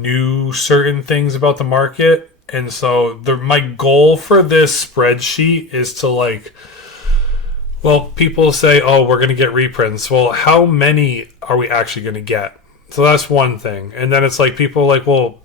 knew certain things about the market. And so my goal for this spreadsheet is to like, well, people say, oh, we're going to get reprints. Well, how many are we actually going to get? So that's one thing. And then it's like people like, well,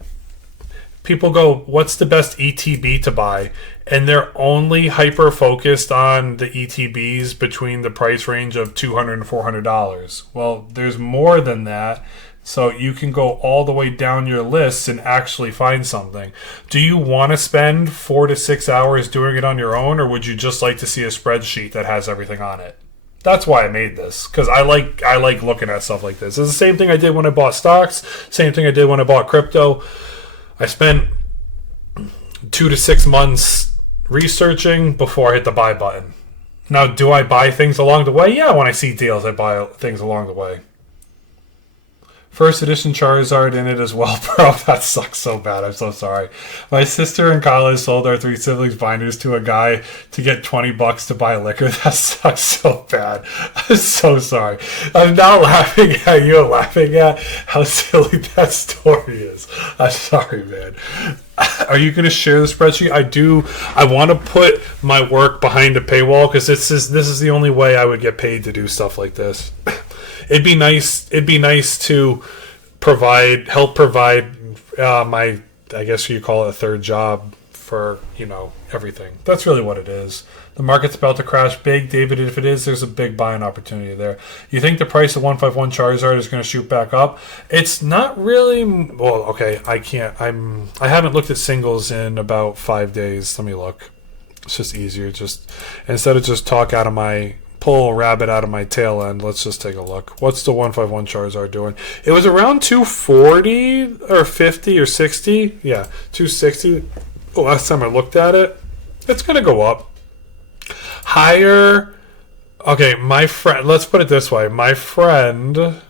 people go, what's the best ETB to buy? And they're only hyper focused on the ETBs between the price range of $200 and $400. Well, there's more than that. So you can go all the way down your list and actually find something. Do you want to spend 4 to 6 hours doing it on your own, or would you just like to see a spreadsheet that has everything on it? That's why I made this, because I like looking at stuff like this. It's the same thing I did when I bought stocks, same thing I did when I bought crypto. I spent 2 to 6 months researching before I hit the buy button. Now, do I buy things along the way? Yeah, when I see deals, I buy things along the way. First edition Charizard in it as well, bro. That sucks so bad. I'm so sorry. My sister in college sold our 3 siblings binders to a guy to get $20 to buy liquor. That sucks so bad. I'm so sorry. I'm not laughing at you. I'm laughing at how silly that story is. I'm sorry, man. Are you going to share the spreadsheet? I do. I want to put my work behind a paywall because this is the only way I would get paid to do stuff like this. It'd be nice to help provide my, I guess you call it a third job for, everything. That's really what it is. The market's about to crash big, David. If it is, there's a big buying opportunity there. You think the price of 151 Charizard is going to shoot back up? It's not really. Well, okay, I haven't looked at singles in about 5 days. Let me look. It's just easier. Just instead of just pull a rabbit out of my tail end. Let's just take a look. What's the 151 Charizard doing? It was around 240 or 50 or 60. Yeah, 260. The last time I looked at it. It's going to go up. Higher. Okay, my friend, let's put it this way. My friend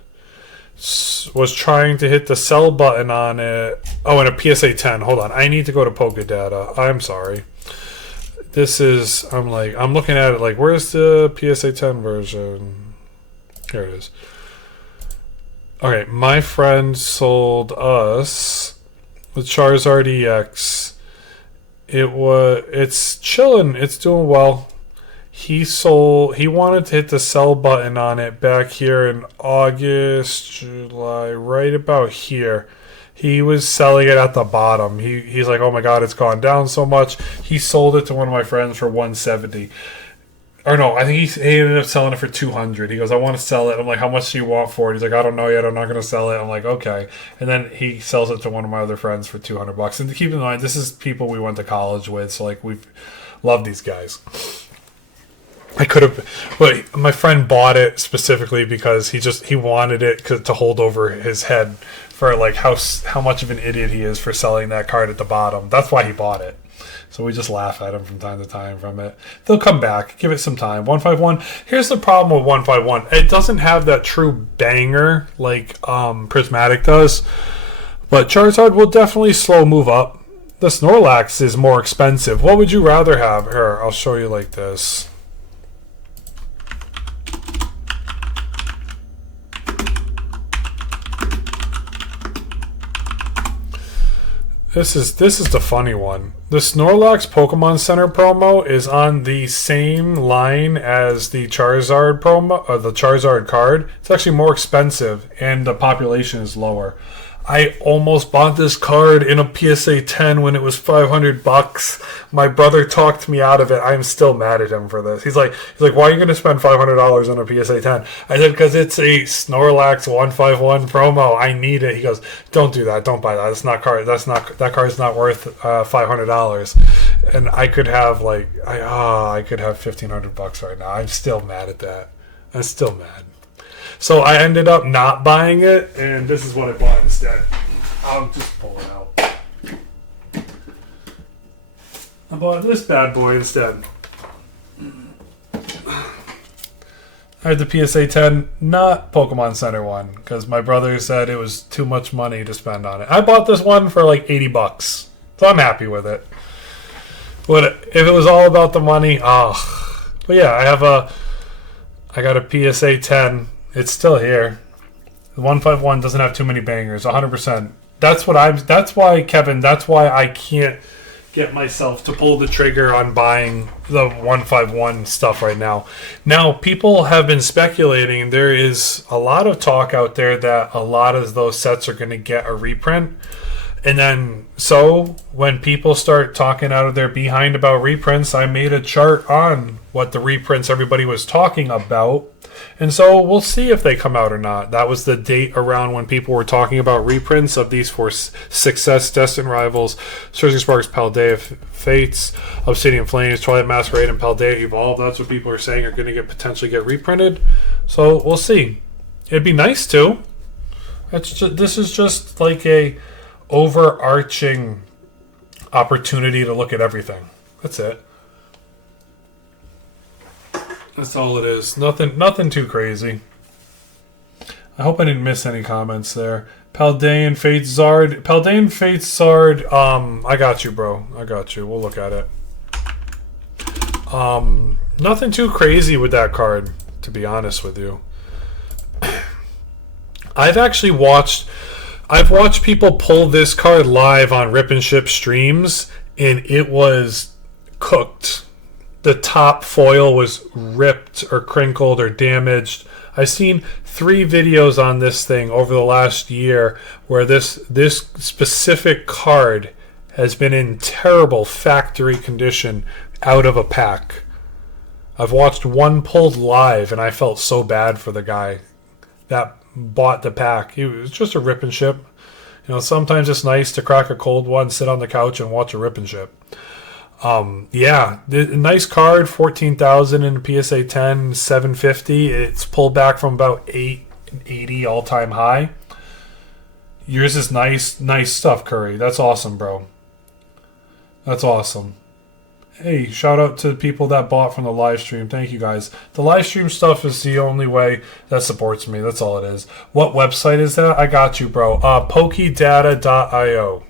was trying to hit the sell button on it. Oh, and a PSA 10. Hold on. I need to go to Pokédata. I'm sorry. I'm looking at it like, where's the PSA 10 version? Here it is. Okay, my friend sold us the Charizard EX. It's chilling. It's doing well. He wanted to hit the sell button on it back here in August, July, right about here. He was selling it at the bottom. He's like, oh my god, it's gone down so much. He sold it to one of my friends for $170. Or no, I think he ended up selling it for $200. He goes, I want to sell it. I'm like, how much do you want for it? He's like, I don't know yet. I'm not going to sell it. I'm like, okay. And then he sells it to one of my other friends for $200. And to keep in mind, this is people we went to college with, so like we've loved these guys. I could have, but my friend bought it specifically because he wanted it to hold over his head for like how much of an idiot he is for selling that card at the bottom. That's why he bought it. So we just laugh at him from time to time from it. They'll come back. Give it some time. 151. Here's the problem with 151. It doesn't have that true banger like Prismatic does. But Charizard will definitely slow move up. The Snorlax is more expensive. What would you rather have? Here, I'll show you like this. This is the funny one. The Snorlax Pokemon Center promo is on the same line as the Charizard promo, or the Charizard card. It's actually more expensive, and the population is lower. I almost bought this card in a PSA 10 when it was $500. My brother talked me out of it. I'm still mad at him for this. He's like, why are you going to spend $500 on a PSA 10? I said, because it's a Snorlax 151 promo. I need it. He goes, don't do that. Don't buy that. That card's not worth $500. And I could have I could have $1,500 right now. I'm still mad at that. I'm still mad. So I ended up not buying it, and this is what I bought instead. I'll just pull it out. I bought this bad boy instead. I had the PSA 10, not Pokemon Center one, because my brother said it was too much money to spend on it. I bought this one for like $80, so I'm happy with it. But if it was all about the money, But yeah, I got a PSA 10. It's still here. The 151 doesn't have too many bangers. 100%. That's what I'm. That's why, Kevin. That's why I can't get myself to pull the trigger on buying the 151 stuff right now. Now, people have been speculating. There is a lot of talk out there that a lot of those sets are going to get a reprint. And then, so when people start talking out of their behind about reprints, I made a chart on what the reprints everybody was talking about. And so we'll see if they come out or not. That was the date around when people were talking about reprints of these four Success, Destined Rivals, Surging Sparks, Paldea Fates, Obsidian Flames, Twilight Masquerade, and Paldea Evolve. That's what people are saying are going to potentially get reprinted. So we'll see. It'd be nice to. This is just like a overarching opportunity to look at everything. That's it. That's all it is. Nothing too crazy. I hope I didn't miss any comments there. Paldean Fates Zard. Paldean Fates Zard. I got you, bro. I got you. We'll look at it. Nothing too crazy with that card, to be honest with you. I've watched people pull this card live on Rip and Ship streams, and it was cooked. The top foil was ripped or crinkled or damaged. I've seen 3 videos on this thing over the last year where this specific card has been in terrible factory condition out of a pack. I've watched one pulled live, and I felt so bad for the guy that bought the pack. It was just a Rip and Ship. You know, sometimes it's nice to crack a cold one, sit on the couch, and watch a Rip and Ship. Yeah, nice card, 14,000 in the PSA 10, 750. It's pulled back from about 880 all-time high. Yours is nice stuff, Curry. That's awesome, bro. That's awesome. Hey, shout out to the people that bought from the live stream. Thank you, guys. The live stream stuff is the only way that supports me. That's all it is. What website is that? I got you, bro. Pokedata.io.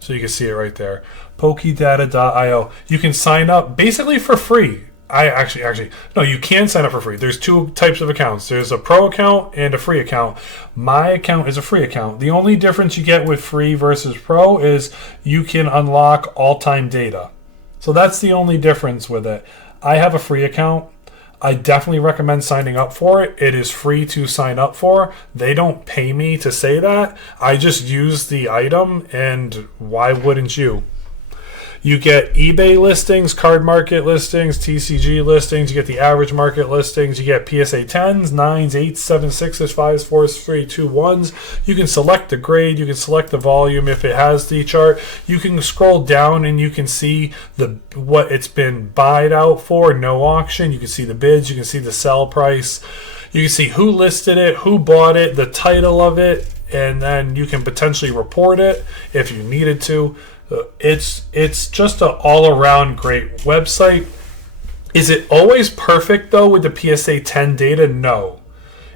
So you can see it right there. Pokedata.io. You can sign up basically for free. No, you can sign up for free. There's 2 types of accounts. There's a pro account and a free account. My account is a free account. The only difference you get with free versus pro is you can unlock all-time data. So that's the only difference with it. I have a free account. I definitely recommend signing up for it. It is free to sign up for. They don't pay me to say that. I just use the item, and why wouldn't you? You get eBay listings, card market listings, TCG listings. You get the average market listings. You get PSA 10s, 9s, 8s, 7s, 6s, 5s, 4s, 3, 2, 1s. You can select the grade. You can select the volume if it has the chart. You can scroll down and you can see what it's been buyed out for, no auction. You can see the bids. You can see the sell price. You can see who listed it, who bought it, the title of it, and then you can potentially report it if you needed to. It's just an all-around great website. Is it always perfect, though, with the PSA 10 data? No.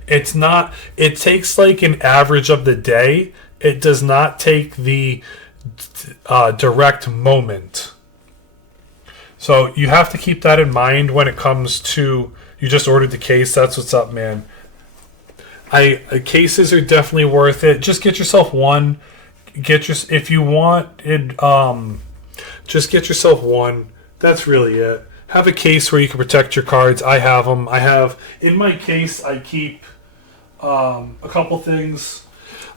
It's not. It takes like an average of the day. It does not take the direct moment. So you have to keep that in mind when it comes to, you just ordered the case. That's what's up, man. Cases are definitely worth it. Just get yourself one. If you want it, just get yourself one. That's really it. Have a case where you can protect your cards. I have them. In my case, I keep a couple things.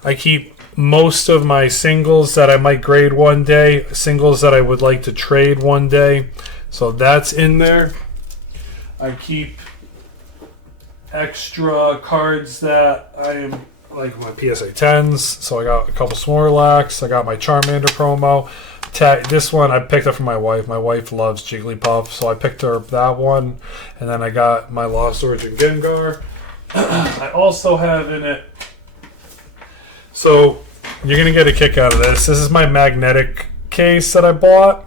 I keep most of my singles that I might grade one day, singles that I would like to trade one day. So that's in there. I keep extra cards that I am, like my PSA 10s. So I got a couple Snorlax. I got my Charmander promo. This one I picked up from my wife. My wife loves Jigglypuff, so I picked her up that one. And then I got my Lost Origin Gengar. I also have in it, so you're going to get a kick out of this. This is my magnetic case that I bought.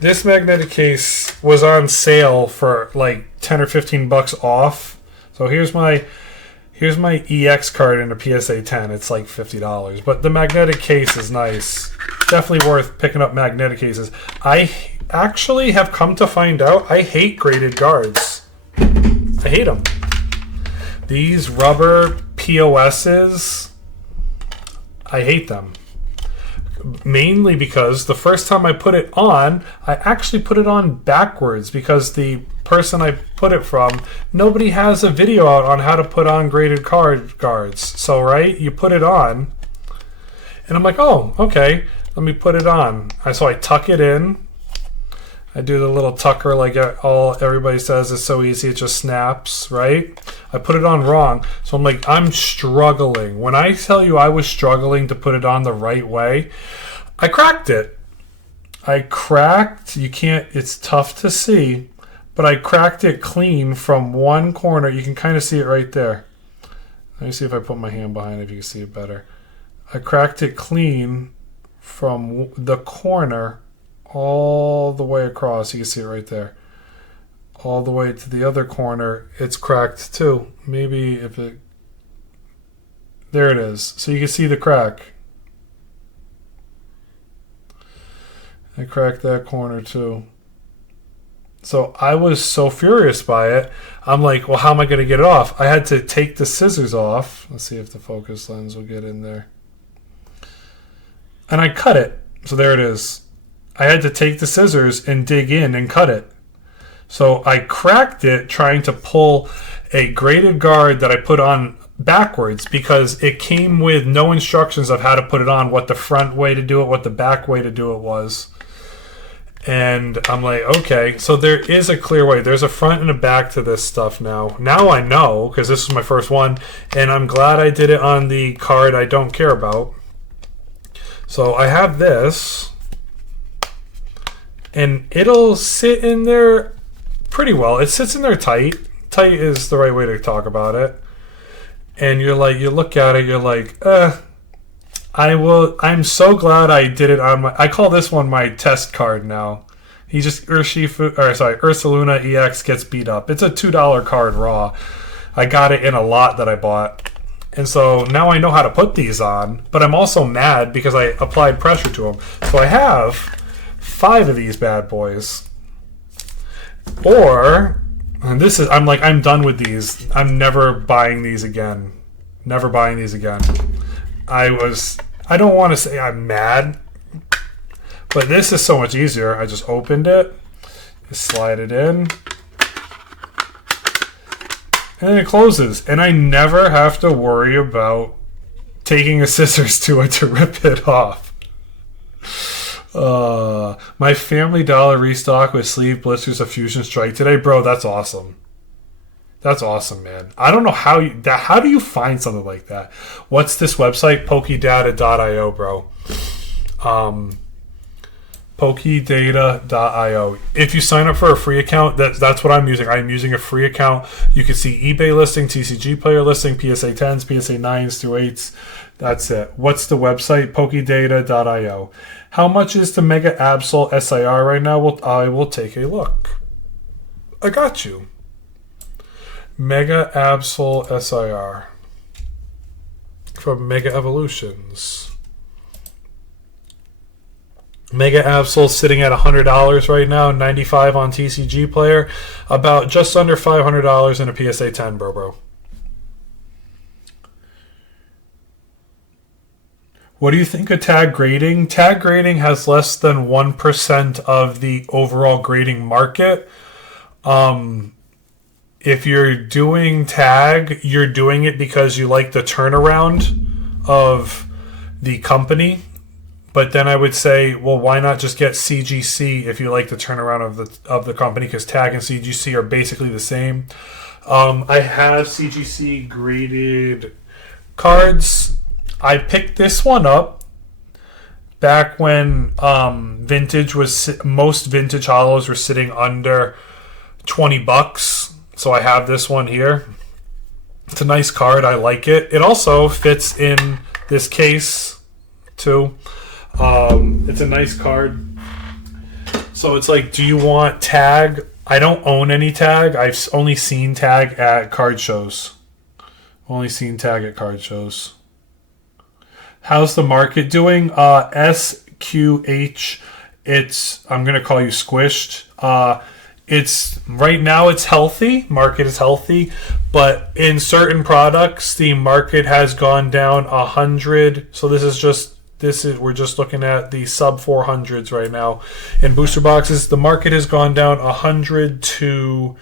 This magnetic case was on sale for like 10 or 15 bucks off. So here's my EX card in a PSA 10. It's like $50. But the magnetic case is nice. Definitely worth picking up magnetic cases. I actually have come to find out I hate graded cards. I hate them. These rubber POSs, I hate them. Mainly because the first time I put it on, I actually put it on backwards because the person I put it from, nobody has a video out on how to put on graded card guards. So, right, you put it on, and I'm like, oh, okay, let me put it on. So I tuck it in. I do the little tucker like everybody says it's so easy, it just snaps, right? I put it on wrong. So I'm like, I'm struggling. When I tell you I was struggling to put it on the right way, I cracked it. It's tough to see, but I cracked it clean from one corner. You can kind of see it right there. Let me see if I put my hand behind it if you can see it better. I cracked it clean from the corner all the way across. You can see it right there. All the way to the other corner, it's cracked too. Maybe if it... There it is. So you can see the crack. I cracked that corner too. So I was so furious by it. I'm like, well, how am I going to get it off? I had to take the scissors off. Let's see if the focus lens will get in there. And I cut it. So there it is. I had to take the scissors and dig in and cut it. So I cracked it trying to pull a graded guard that I put on backwards because it came with no instructions of how to put it on, what the front way to do it, what the back way to do it was. And I'm like, okay, so there is a clear way. There's a front and a back to this stuff now. Now I know, because this was my first one, and I'm glad I did it on the card I don't care about. So I have this, and it'll sit in there pretty well. It sits in there tight. Tight is the right way to talk about it. And you're like, you look at it, you're like, I'm so glad I did it on I call this one my test card now. He just, Ursaluna EX gets beat up. It's a $2 card raw. I got it in a lot that I bought. And so now I know how to put these on, but I'm also mad because I applied pressure to them. So I have 5 of these bad boys. I'm done with these. I'm never buying these again. Never buying these again. I don't want to say I'm mad, but this is so much easier. I just opened it, just slide it in, and then it closes. And I never have to worry about taking a scissors to it to rip it off. My Family Dollar restock with sleeve blisters of Fusion Strike today. Bro, that's awesome. That's awesome, man. I don't know how do you find something like that? What's this website? Pokedata.io, bro. Pokedata.io. If you sign up for a free account, that's what I'm using. I'm using a free account. You can see eBay listing, TCG player listing, PSA 10s, PSA 9s through 8s. That's it. What's the website? Pokedata.io. How much is the Mega Absol SIR right now? I will take a look. I got you. Mega Absol SIR from Mega Evolutions. Mega Absol sitting at $100 right now, $95 on TCG player, about just under $500 in a PSA 10, bro. What do you think of tag grading? Tag grading has less than 1% of the overall grading market. If you're doing tag, you're doing it because you like the turnaround of the company. But then I would say, well, why not just get CGC if you like the turnaround of the company? Because tag and CGC are basically the same. I have CGC graded cards. I picked this one up back when most vintage hollows were sitting under $20. So I have this one here. It's a nice card. I like it. It also fits in this case too. It's a nice card. So it's like, do you want tag? I don't own any tag. I've only seen tag at card shows. How's the market doing? SQH. I'm going to call you squished. It's right now it's healthy. Market is healthy, but in certain products, the market has gone down 100. So we're just looking at the sub 400s right now. In booster boxes, the market has gone down 100 to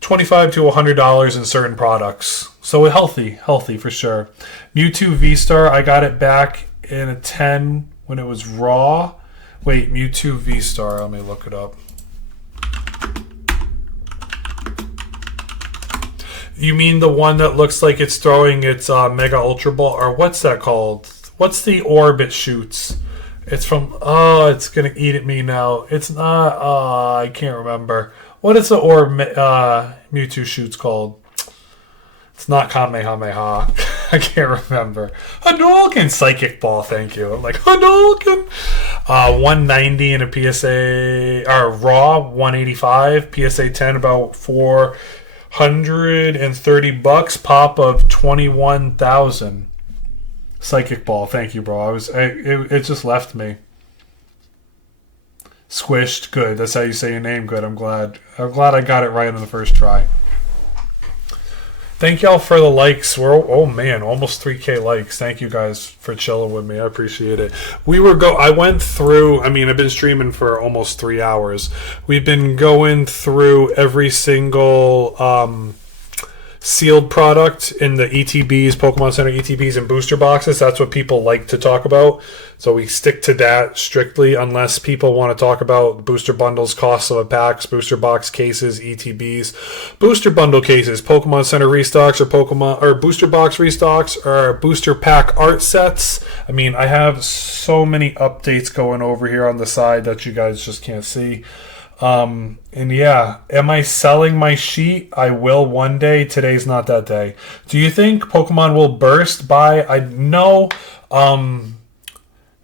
$25 to $100 in certain products. So healthy for sure. Mewtwo V-Star, I got it back in a 10 when it was raw. Wait, Mewtwo V-Star, let me look it up. You mean the one that looks like it's throwing its Mega Ultra Ball? Or what's that called? What's the orb it shoots? It's from... Oh, it's going to eat at me now. It's not... I can't remember. What is the orb Mewtwo shoots called? It's not Kamehameha. I can't remember. Hadouken! Psychic Ball, thank you. I'm like, Hadouken! 190 in a PSA... Or Raw, 185. PSA 10, about $430. Pop of 21,000. Psychic Ball, thank you, bro. It just left me. Squished, good. That's how you say your name. Good. I'm glad I got it right on the first try. Thank y'all for the likes. Oh man, almost 3K likes. Thank you guys for chilling with me. I appreciate it. I went through. I mean, I've been streaming for almost 3 hours. We've been going through every single sealed product in the ETBs, Pokemon Center ETBs, and booster boxes. That's what people like to talk about. So we stick to that strictly unless people want to talk about booster bundles, costs of packs, booster box cases, ETBs, booster bundle cases, Pokemon Center restocks, or booster box restocks, or booster pack art sets. I mean, I have so many updates going over here on the side that you guys just can't see. And yeah, am I selling my sheet? I will one day. Today's not that day. Do you think Pokemon will burst by? I know.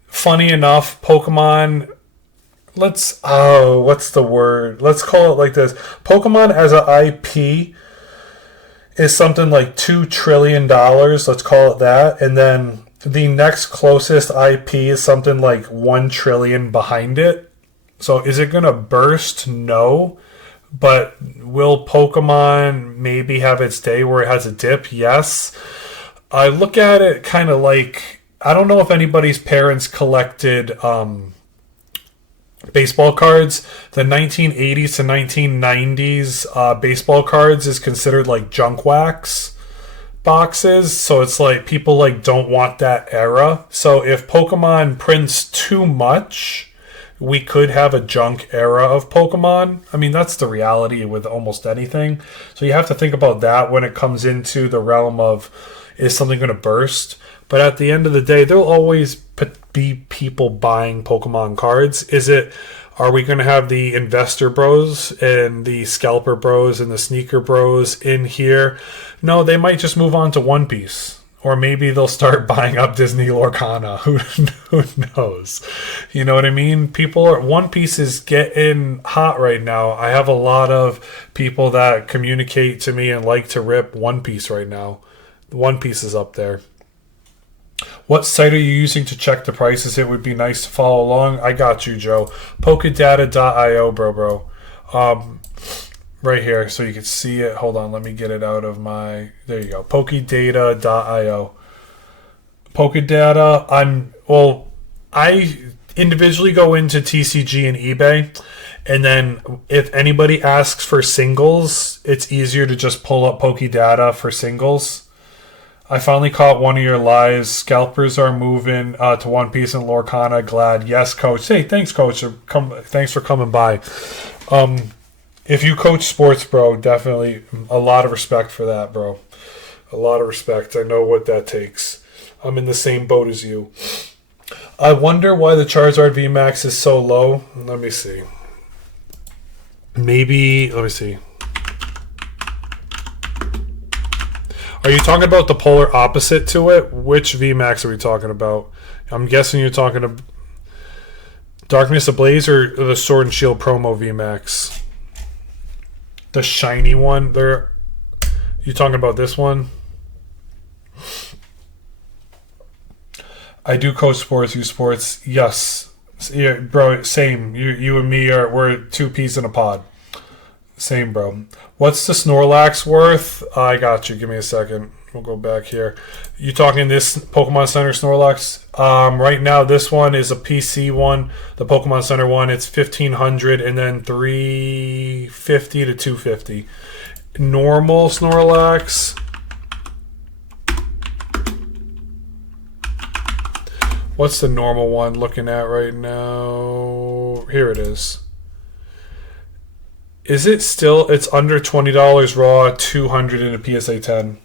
Funny enough, Pokemon. What's the word? Let's call it like this. Pokemon as an IP is something like $2 trillion. Let's call it that. And then the next closest IP is something like 1 trillion behind it. So is it going to burst? No. But will Pokemon maybe have its day where it has a dip? Yes. I look at it kind of like, I don't know if anybody's parents collected baseball cards. The 1980s to 1990s baseball cards is considered like junk wax boxes. So it's like people like don't want that era. So if Pokemon prints too much, we could have a junk era of Pokemon. I mean, that's the reality with almost anything. So you have to think about that when it comes into the realm of, is something going to burst? But at the end of the day, there'll always be people buying Pokemon cards. Are we going to have the investor bros and the scalper bros and the sneaker bros in here? No, they might just move on to One Piece. Or maybe they'll start buying up Disney Lorcana. Who knows? You know what I mean? One Piece is getting hot right now. I have a lot of people that communicate to me and like to rip One Piece right now. One Piece is up there. What site are you using to check the prices? It would be nice to follow along. I got you, Joe. Pokedata.io, bro. Right here, so you can see it. Hold on, let me get it out of my... There you go. Pokedata.io. Pokedata, I individually go into TCG and eBay, and then if anybody asks for singles, it's easier to just pull up Pokedata for singles. I finally caught one of your lives. Scalpers are moving to One Piece and Lorcana. Glad. Yes, Coach. Hey, thanks, Coach. Thanks for coming by. If you coach sports, bro, definitely a lot of respect for that, bro. A lot of respect. I know what that takes. I'm in the same boat as you. I wonder why the Charizard VMAX is so low. Let me see. Let me see. Are you talking about the polar opposite to it? Which VMAX are we talking about? I'm guessing you're talking about Darkness Ablaze or the Sword and Shield promo VMAX. The shiny one. You talking about this one? I do coach sports, you sports. Yes. Yeah, bro, same. You and me we're two peas in a pod. Same, bro. What's the Snorlax worth? I got you. Give me a second. We'll go back here. You talking this Pokemon Center Snorlax? Right now, this one is a PC one. The Pokemon Center one, it's 1,500 and then 350 to 250. Normal Snorlax. What's the normal one looking at right now? Here it is. Is it still? It's under $20 raw, 200 in a PSA 10.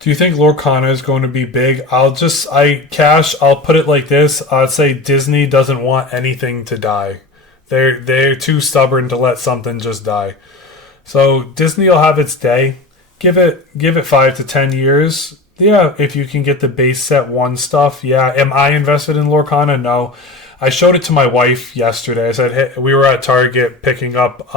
Do you think Lorcana is going to be big? I'll put it like this. I'd say Disney doesn't want anything to die. They're too stubborn to let something just die. So Disney will have its day. Give it 5 to 10 years. Yeah, if you can get the base set 1 stuff, yeah. Am I invested in Lorcana? No. I showed it to my wife yesterday. I said, hey, we were at Target picking up,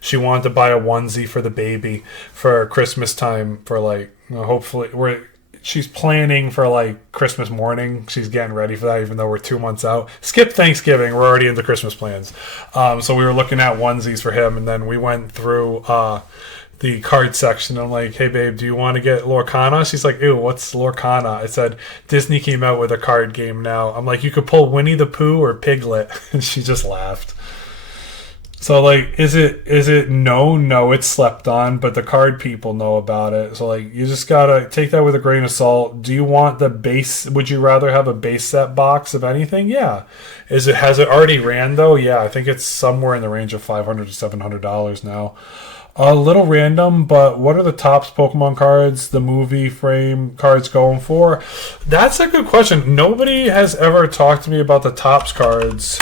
she wanted to buy a onesie for the baby for Christmas time for hopefully she's planning for Christmas morning. She's getting ready for that even though we're 2 months out. Skip Thanksgiving. We're already into Christmas plans. So we were looking at onesies for him and then we went through the card section. I'm like, hey babe, do you want to get Lorcana? She's like, ew, what's Lorcana? I said, Disney came out with a card game now. I'm like, you could pull Winnie the Pooh or Piglet. And she just laughed. So is it no, it's slept on, but the card people know about it. So you just gotta take that with a grain of salt. Do you want the base? Would you rather have a base set box of anything? Yeah. Has it already ran though? Yeah, I think it's somewhere in the range of $500 to $700 now. A little random, but what are the Topps Pokemon cards, the movie frame cards going for? That's a good question. Nobody has ever talked to me about the Topps cards.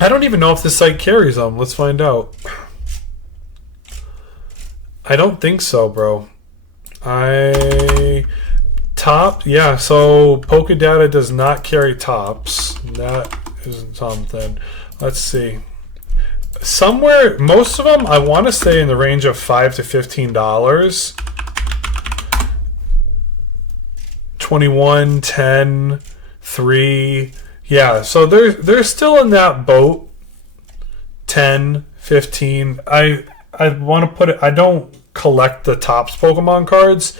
I don't even know if this site carries them. Let's find out. I don't think so, bro. Yeah, so Pokedata does not carry Topps. That isn't something. Let's see. Somewhere, most of them, I want to say in the range of $5 to $15. 21, 10, 3. Yeah, so they're still in that boat. 10, 15. I want to put it, I don't collect the Topps Pokemon cards.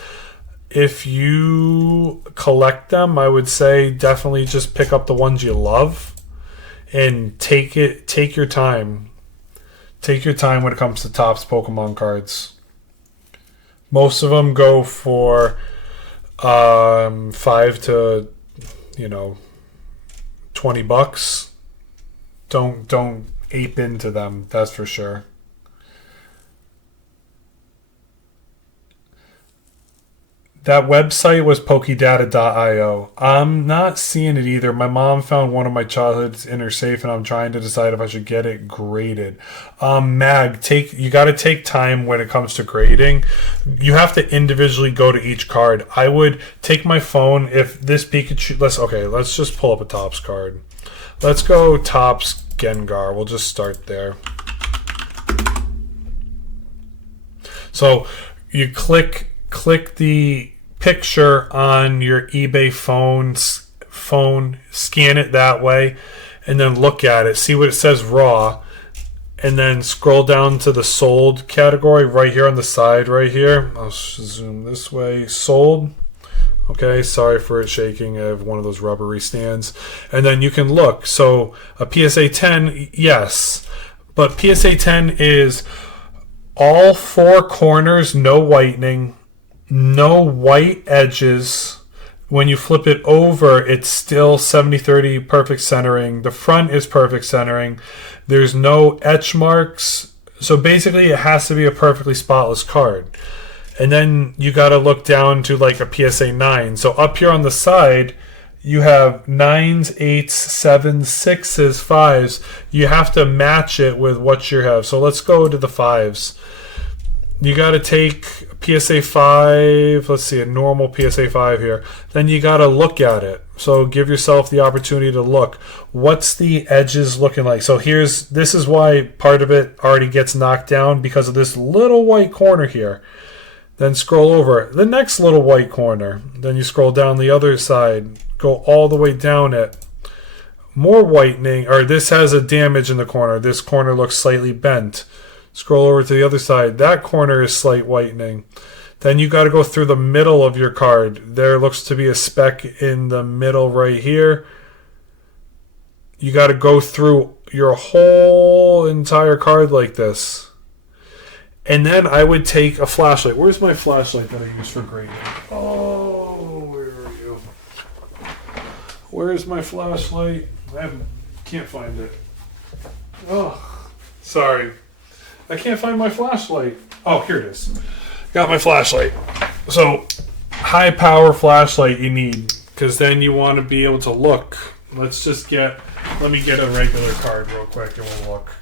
If you collect them, I would say definitely just pick up the ones you love and take your time. Take your time when it comes to Topps Pokemon cards. Most of them go for 5 to $20. Don't ape into them, that's for sure. That website was Pokedata.io. I'm not seeing it either. My mom found one of my childhoods in her safe, and I'm trying to decide if I should get it graded. Mag, you got to take time when it comes to grading. You have to individually go to each card. I would take my phone if this Pikachu. Let's just pull up a Topps card. Let's go Topps Gengar. We'll just start there. So you click the picture on your eBay phone, scan it that way, and then look at it, see what it says raw, and then scroll down to the sold category right here on the side right here. I'll zoom this way. Sold. Okay, sorry for it shaking. I have one of those rubbery stands. And then you can look. So a PSA 10, yes, but PSA 10 is all 4 corners, no whitening, no white edges. When you flip it over, it's still 70-30 perfect centering. The front is perfect centering. There's no etch marks. So basically, it has to be a perfectly spotless card. And then you got to look down to a PSA 9. So up here on the side, you have 9s, 8s, 7s, 6s, 5s. You have to match it with what you have. So let's go to the 5s. You got to take PSA 5, let's see, a normal PSA 5 here. Then you got to look at it. So give yourself the opportunity to look. What's the edges looking like? So this is why part of it already gets knocked down because of this little white corner here. Then scroll over the next little white corner. Then you scroll down the other side. Go all the way down it. more whitening, or this has a damage in the corner. This corner looks slightly bent. Scroll over to the other side. That corner is slight whitening. Then you got to go through the middle of your card. There looks to be a speck in the middle right here. You got to go through your whole entire card like this. And then I would take a flashlight. Where's my flashlight that I use for grading? Oh, where are you? Where's my flashlight? Can't find it. Oh, sorry. I can't find my flashlight. Oh, here it is. Got my flashlight. So, high power flashlight you need, because then you want to be able to look. Let me get a regular card real quick and we'll look.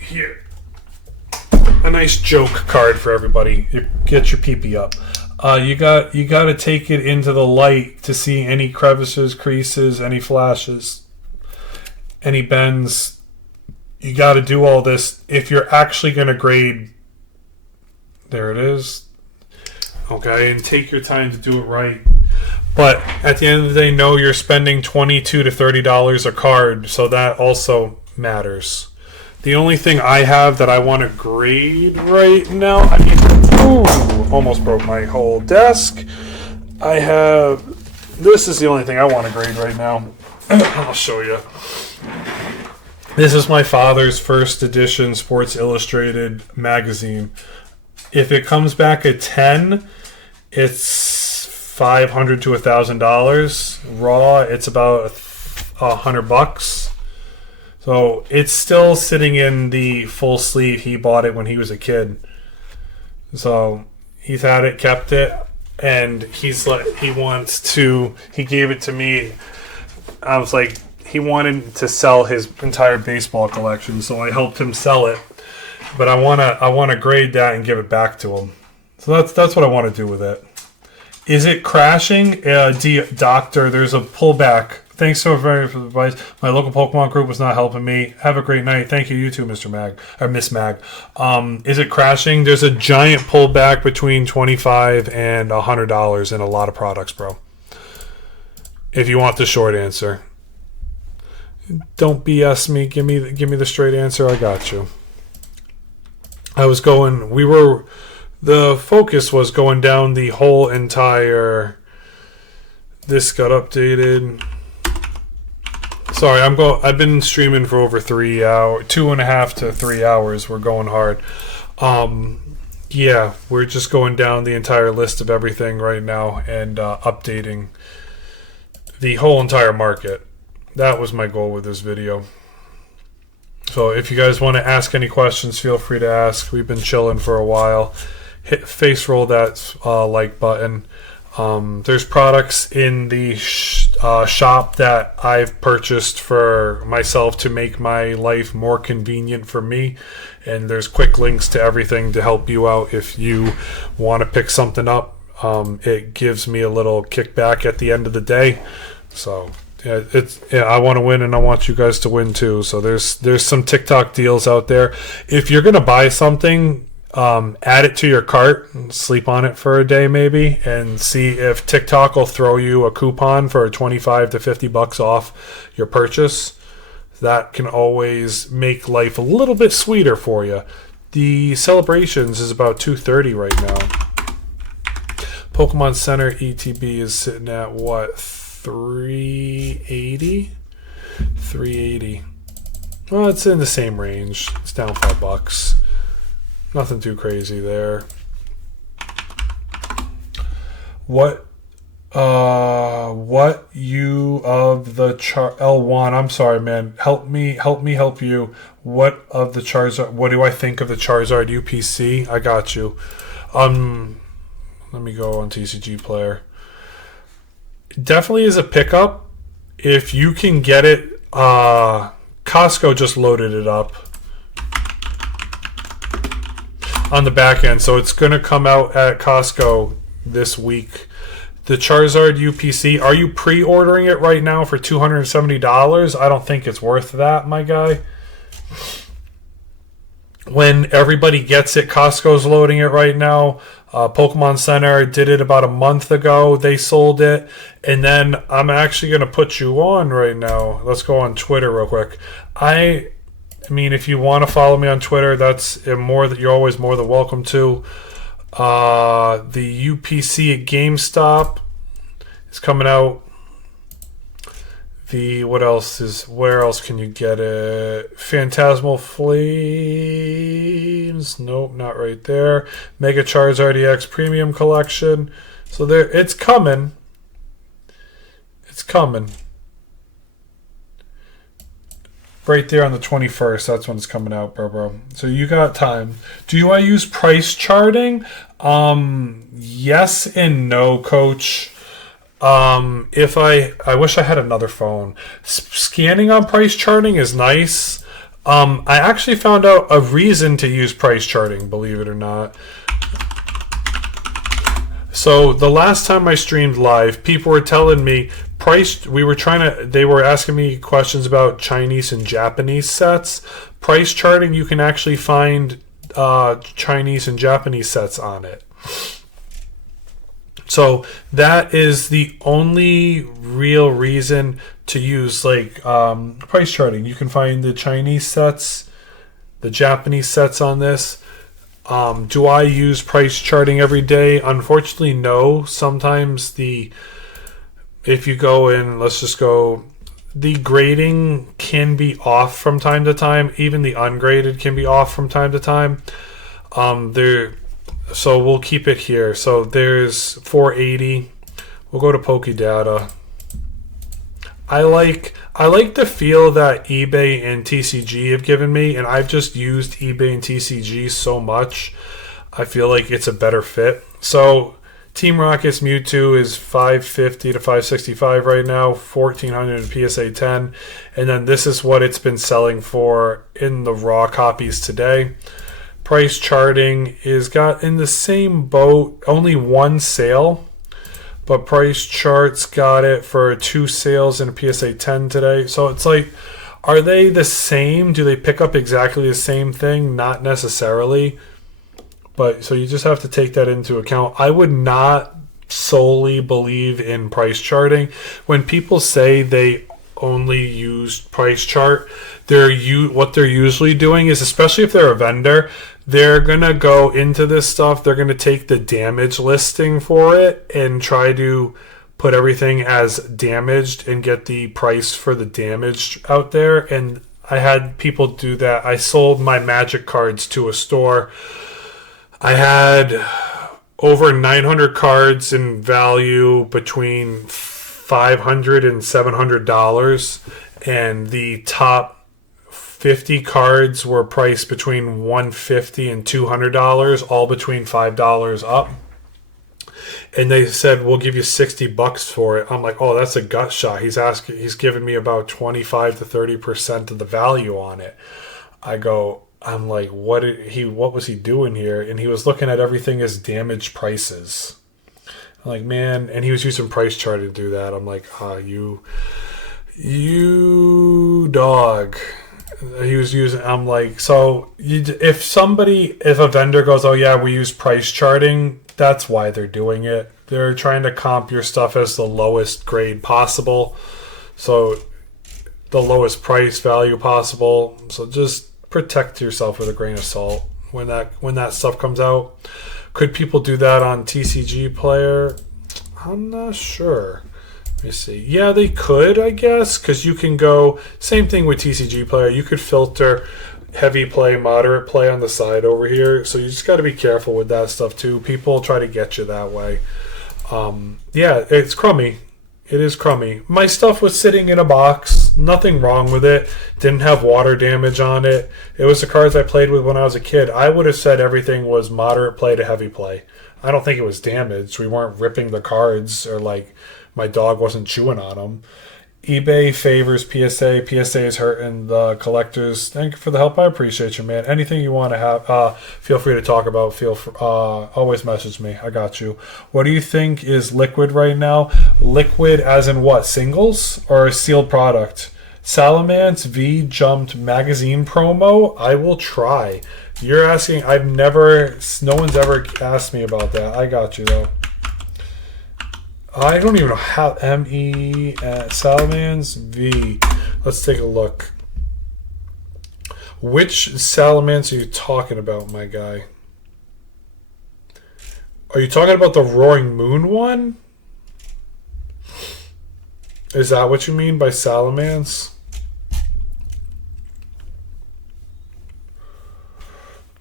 Here. A nice joke card for everybody. Get your pee-pee up. You got to take it into the light to see any crevices, creases, any flashes, any bends. You got to do all this if you're actually going to grade. There it is. Okay, and take your time to do it right. But at the end of the day, know you're spending $22 to $30 a card, so that also matters. The only thing I have that I want to grade right now, almost broke my whole desk. This is the only thing I want to grade right now. I'll show you. This is my father's first edition Sports Illustrated magazine. If it comes back at 10, it's $500 to $1,000. Raw, it's about $100. So it's still sitting in the full sleeve. He bought it when he was a kid. So he's had it, kept it, and he gave it to me. I was like, he wanted to sell his entire baseball collection, so I helped him sell it. But I wanna grade that and give it back to him. So that's what I want to do with it. Is it crashing? Doctor, there's a pullback. Thanks so very much for the advice. My local Pokemon group was not helping me. Have a great night. Thank you, you too, Mr. Mag or Miss Mag. Is it crashing? There's a giant pullback between $25 and $100 in a lot of products, bro. If you want the short answer, don't BS me. Give me the straight answer. I got you. The focus was going down the whole entire. This got updated. Sorry, I've been streaming for over 3 hours, 2.5 to 3 hours. We're going hard. Yeah, we're just going down the entire list of everything right now and updating the whole entire market. That was my goal with this video. So if you guys want to ask any questions, feel free to ask. We've been chilling for a while. Face roll that like button. There's products in the shop that I've purchased for myself to make my life more convenient for me, and there's quick links to everything to help you out if you want to pick something up. It gives me a little kickback at the end of the day. So I want to win and I want you guys to win too. So there's some TikTok deals out there. If you're gonna buy something, add it to your cart and sleep on it for a day maybe, and see if TikTok will throw you a coupon for $25 to $50 off your purchase. That can always make life a little bit sweeter for you. The Celebrations is about $230 right now. Pokemon Center ETB is sitting at what, $380? $380. Well, it's in the same range. It's down $5. Nothing too crazy there. What you of the L1? I'm sorry, man. Help me help you. What of the Charizard? What do I think of the Charizard UPC? I got you. Let me go on TCG Player. Definitely is a pickup if you can get it. Costco just loaded it up on the back end, so it's going to come out at Costco this week. The Charizard UPC, are you pre-ordering it right now for $270? I don't think it's worth that, my guy. when everybody gets it. Costco's loading it right now. Pokemon Center did it about a month ago. They sold it. And then I'm actually going to put you on right now. Let's go on Twitter real quick. I mean, if you want to follow me on Twitter, that's more that you're always more than welcome to. The UPC at GameStop is coming out. Where else can you get it? Phantasmal Flames. Nope, not right there. Mega Charizard EX Premium Collection. So it's coming. It's coming. Right there on the 21st. That's when it's coming out, bro. So you got time. Do I use price charting? Yes and no, coach. If I wish I had another phone. Scanning on price charting is nice. I actually found out a reason to use price charting, believe it or not. So the last time I streamed live, people were telling me they were asking me questions about Chinese and Japanese sets. Price charting, you can actually find Chinese and Japanese sets on it. So that is the only real reason to use price charting. You can find the Chinese sets, the Japanese sets on this. Do I use price charting every day? Unfortunately, no. Sometimes if you go in, the grading can be off from time to time. Even the ungraded can be off from time to time. So we'll keep it here. So there's 480. We'll go to Pokédata. I like the feel that eBay and TCG have given me, and I've just used eBay and TCG so much. I feel like it's a better fit. So Team Rocket's Mewtwo is 550 to 565 right now, 1400 in PSA 10, and then this is what it's been selling for in the raw copies today. Price charting is got in the same boat, only one sale, but price charts got it for 2 sales in a PSA 10 today. So it's like, are they the same? Do they pick up exactly the same thing? Not necessarily. But so you just have to take that into account. I would not solely believe in price charting. When people say they only use price chart, what they're usually doing is, especially if they're a vendor, they're going to go into this stuff. They're going to take the damage listing for it and try to put everything as damaged and get the price for the damage out there. And I had people do that. I sold my Magic cards to a store. I had over 900 cards in value between $500 and $700, and the top 50 cards were priced between $150 and $200, all between $5 up. And they said, we'll give you $60 for it. I'm like, oh, that's a gut shot. He's giving me about 25 to 30% of the value on it. I'm like, what was he doing here? And he was looking at everything as damaged prices. I'm like, man, and he was using price chart to do that. I'm like, you dog. He was using, I'm like, so if a vendor goes, oh yeah, we use price charting, that's why they're doing it. They're trying to comp your stuff as the lowest grade possible. So the lowest price value possible. So just protect yourself with a grain of salt when that stuff comes out. Could people do that on TCG Player? I'm not sure. Let me see. Yeah, they could, I guess, because you can go, same thing with TCG Player. You could filter heavy play, moderate play on the side over here. So you just got to be careful with that stuff too. People try to get you that way. Yeah, it's crummy. It is crummy. My stuff was sitting in a box. Nothing wrong with it. Didn't have water damage on it. It was the cards I played with when I was a kid. I would have said everything was moderate play to heavy play. I don't think it was damaged. We weren't ripping the cards, or like my dog wasn't chewing on them. eBay favors PSA. PSA is hurting the collectors. Thank you for the help. I appreciate you, man. Anything you want to have, feel free to talk about. Always message me. I got you. What do you think is liquid right now? Liquid as in what? Singles or a sealed product? Salamence V jumped magazine promo. I will try. You're asking. No one's ever asked me about that. I got you though. I don't even know how ME Salamans V. Let's take a look. Which Salamans are you talking about, my guy? Are you talking about the Roaring Moon one? Is that what you mean by Salamans?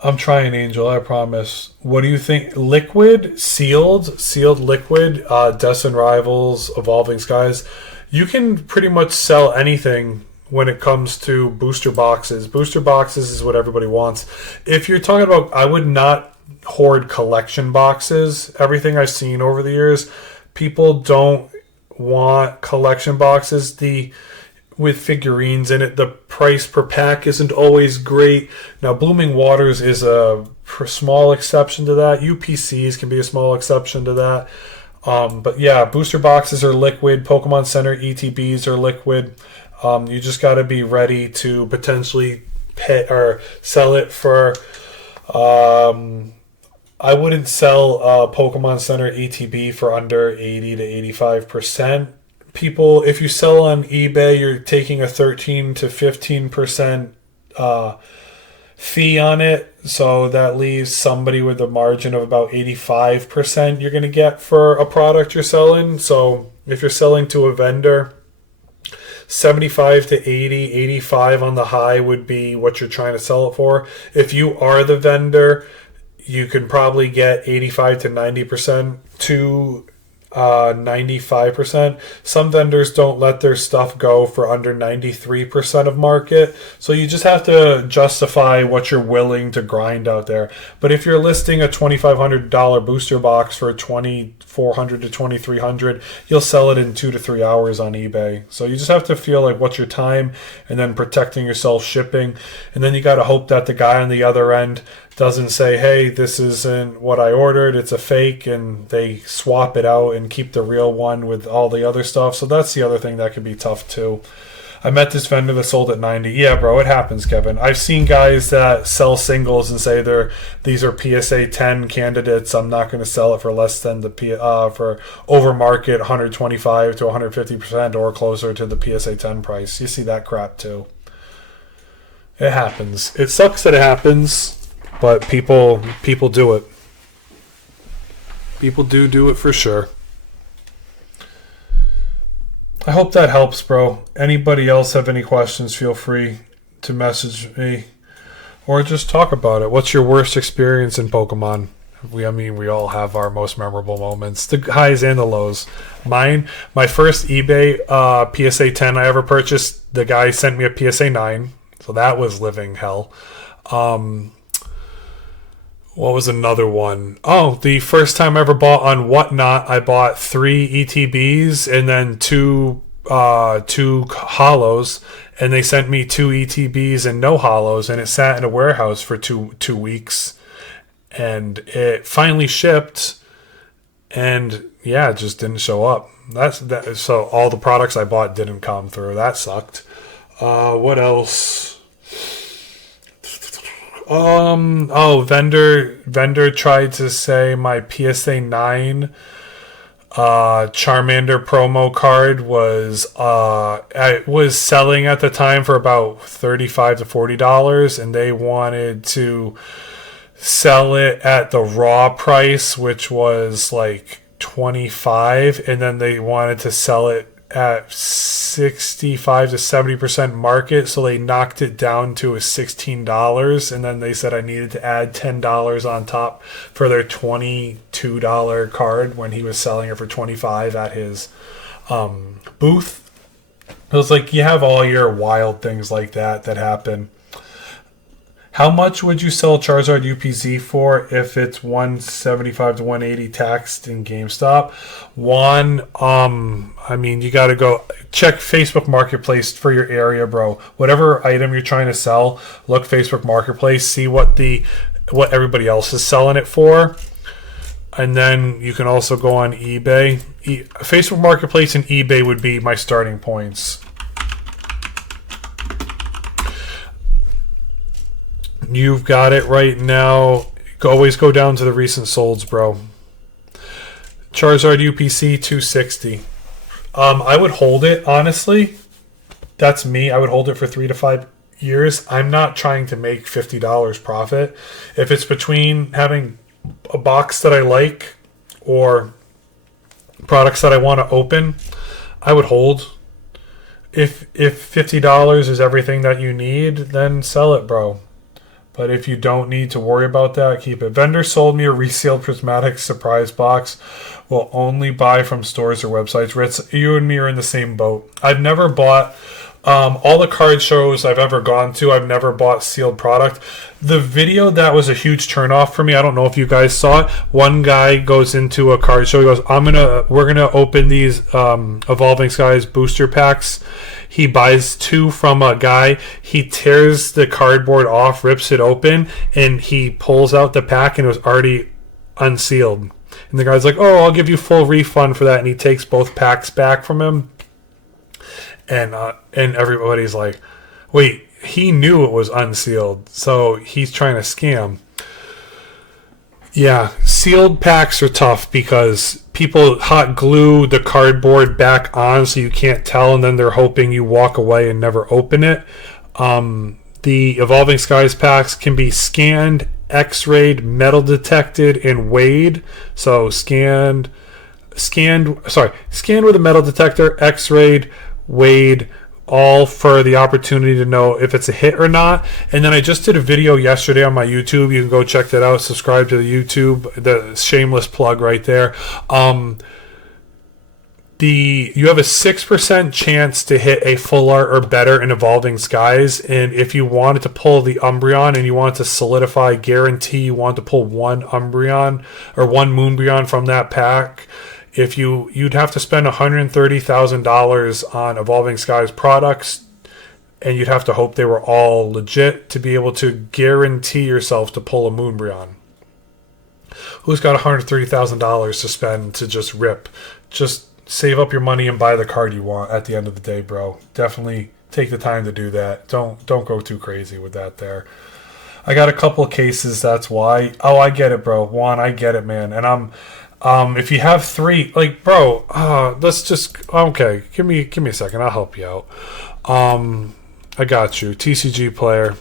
I'm trying, Angel, I promise. What do you think? Liquid, sealed liquid, Destined Rivals, Evolving Skies. You can pretty much sell anything when it comes to booster boxes. Booster boxes is what everybody wants. If you're talking about, I would not hoard collection boxes. Everything I've seen over the years, people don't want collection boxes. With figurines in it, the price per pack isn't always great. Now, Blooming Waters is a small exception to that. UPCs can be a small exception to that. But yeah, booster boxes are liquid. Pokemon Center ETBs are liquid. You just got to be ready to potentially pay or sell it for. I wouldn't sell Pokemon Center ETB for under 80 to 85%. People, if you sell on eBay, you're taking a 13 to 15% fee on it. So that leaves somebody with a margin of about 85% you're going to get for a product you're selling. So if you're selling to a vendor, 75 to 80, 85 on the high would be what you're trying to sell it for. If you are the vendor, you can probably get 85 to 90% to 95%. Some vendors don't let their stuff go for under 93% of market. So you just have to justify what you're willing to grind out there. But if you're listing a $2,500 booster box for $2,400 to $2,300, you'll sell it in 2 to 3 hours on eBay. So you just have to feel like what's your time and then protecting yourself shipping. And then you got to hope that the guy on the other end doesn't say, hey, this isn't what I ordered, it's a fake, and they swap it out and keep the real one with all the other stuff. So that's the other thing that could be tough too. I met this vendor that sold at 90. Yeah, bro, it happens, Kevin. I've seen guys that sell singles and say these are PSA 10 candidates. I'm not going to sell it for less than for over market 125 to 150% or closer to the PSA 10 price. You see that crap too. It happens. It sucks that it happens. But people do it. People do it for sure. I hope that helps, bro. Anybody else have any questions, feel free to message me. Or just talk about it. What's your worst experience in Pokemon? We all have our most memorable moments. The highs and the lows. My first eBay PSA 10 I ever purchased, the guy sent me a PSA 9. So that was living hell. What was another one? Oh, the first time I ever bought on Whatnot, I bought 3 ETBs and then two hollows, and they sent me 2 ETBs and no hollows, and it sat in a warehouse for two weeks, and it finally shipped, and yeah, it just didn't show up. So all the products I bought didn't come through. That sucked. What else? Vendor tried to say my PSA 9 Charmander promo card was selling at the time for about $35 to $40, and they wanted to sell it at the raw price, which was like $25, and then they wanted to sell it at 65 to 70% market, so they knocked it down to a $16, and then they said I needed to add $10 on top for their $22 card when he was selling it for $25 at his booth. It was like, you have all your wild things like that happen. How much would you sell Charizard UPZ for if it's 175 to 180 taxed in GameStop? You got to go check Facebook Marketplace for your area, bro. Whatever item you're trying to sell, look Facebook Marketplace, see what everybody else is selling it for. And then you can also go on eBay. Facebook Marketplace and eBay would be my starting points. You've got it right now. Always go down to the recent solds, bro. Charizard UPC 260. I would hold it, honestly. That's me. I would hold it for 3 to 5 years. I'm not trying to make $50 profit. If it's between having a box that I like or products that I want to open, I would hold. If $50 is everything that you need, then sell it, bro. But if you don't need to worry about that, keep it. Vendor sold me a resealed prismatic surprise box. Will only buy from stores or websites. Ritz, you and me are in the same boat. I've never bought all the card shows I've ever gone to. I've never bought sealed product. The video that was a huge turnoff for me. I don't know if you guys saw it. One guy goes into a card show. He goes, "We're gonna open these Evolving Skies booster packs." He buys 2 from a guy. He tears the cardboard off, rips it open, and he pulls out the pack, and it was already unsealed. And the guy's like, "Oh, I'll give you full refund for that." And he takes both packs back from him. And everybody's like, "Wait, he knew it was unsealed, so he's trying to scam." Yeah, sealed packs are tough because people hot glue the cardboard back on so you can't tell, and then they're hoping you walk away and never open it. The Evolving Skies packs can be scanned, x-rayed, metal detected, and weighed. So scanned with a metal detector, x-rayed, weighed, all for the opportunity to know if it's a hit or not. And then I just did a video yesterday on my YouTube. You can go check that out. Subscribe to the YouTube. The shameless plug right there. You have a 6% chance to hit a full art or better in Evolving Skies. And if you wanted to pull the Umbreon and you want to solidify, guarantee you want to pull one Umbreon or one Moonbreon from that pack, you'd have to spend $130,000 on Evolving Skies products, and you'd have to hope they were all legit to be able to guarantee yourself to pull a Moonbreon. Who's got $130,000 to spend to just rip? Just save up your money and buy the card you want at the end of the day, bro. Definitely take the time to do that. Don't go too crazy with that there. I got a couple of cases, that's why. Oh, I get it, bro. Juan, I get it, man. And if you have 3, like, bro, let's just, okay, give me a second. I'll help you out. I got you. TCG player.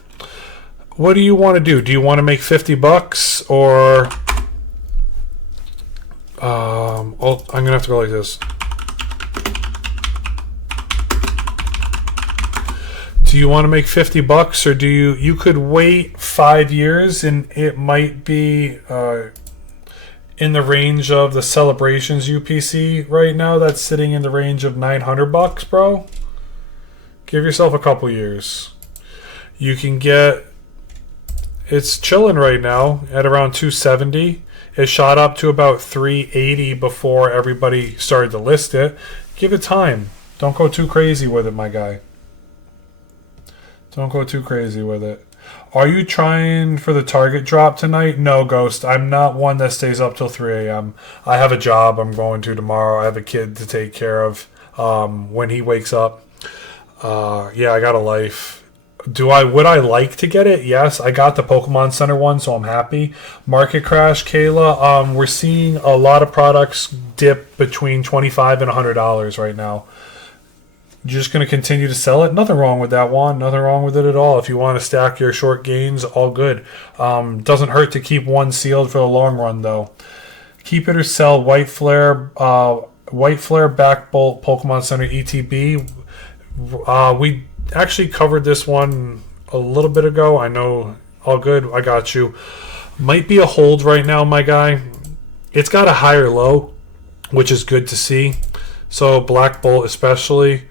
What do you want to do? Do you want to make $50 or, I'm going to have to go like this. Do you want to make $50 or do you could wait 5 years and it might be, in the range of the Celebrations UPC right now. That's sitting in the range of $900, bro. Give yourself a couple years. You can get, it's chilling right now at around 270. It shot up to about 380 before everybody started to list it. Give it time. Don't go too crazy with it, my guy. Don't go too crazy with it. Are you trying for the Target drop tonight? No, Ghost. I'm not one that stays up till 3 a.m. I have a job I'm going to tomorrow. I have a kid to take care of when he wakes up. Yeah, I got a life. Would I like to get it? Yes, I got the Pokemon Center one, so I'm happy. Market crash, Kayla. We're seeing a lot of products dip between $25 and $100 right now. You're just going to continue to sell it? Nothing wrong with that one. Nothing wrong with it at all. If you want to stack your short gains, all good. Doesn't hurt to keep one sealed for the long run, though. Keep it or sell White Flare Back Bolt Pokemon Center ETB. We actually covered this one a little bit ago. I know. All good. I got you. Might be a hold right now, my guy. It's got a higher low, which is good to see. So Black Bolt especially.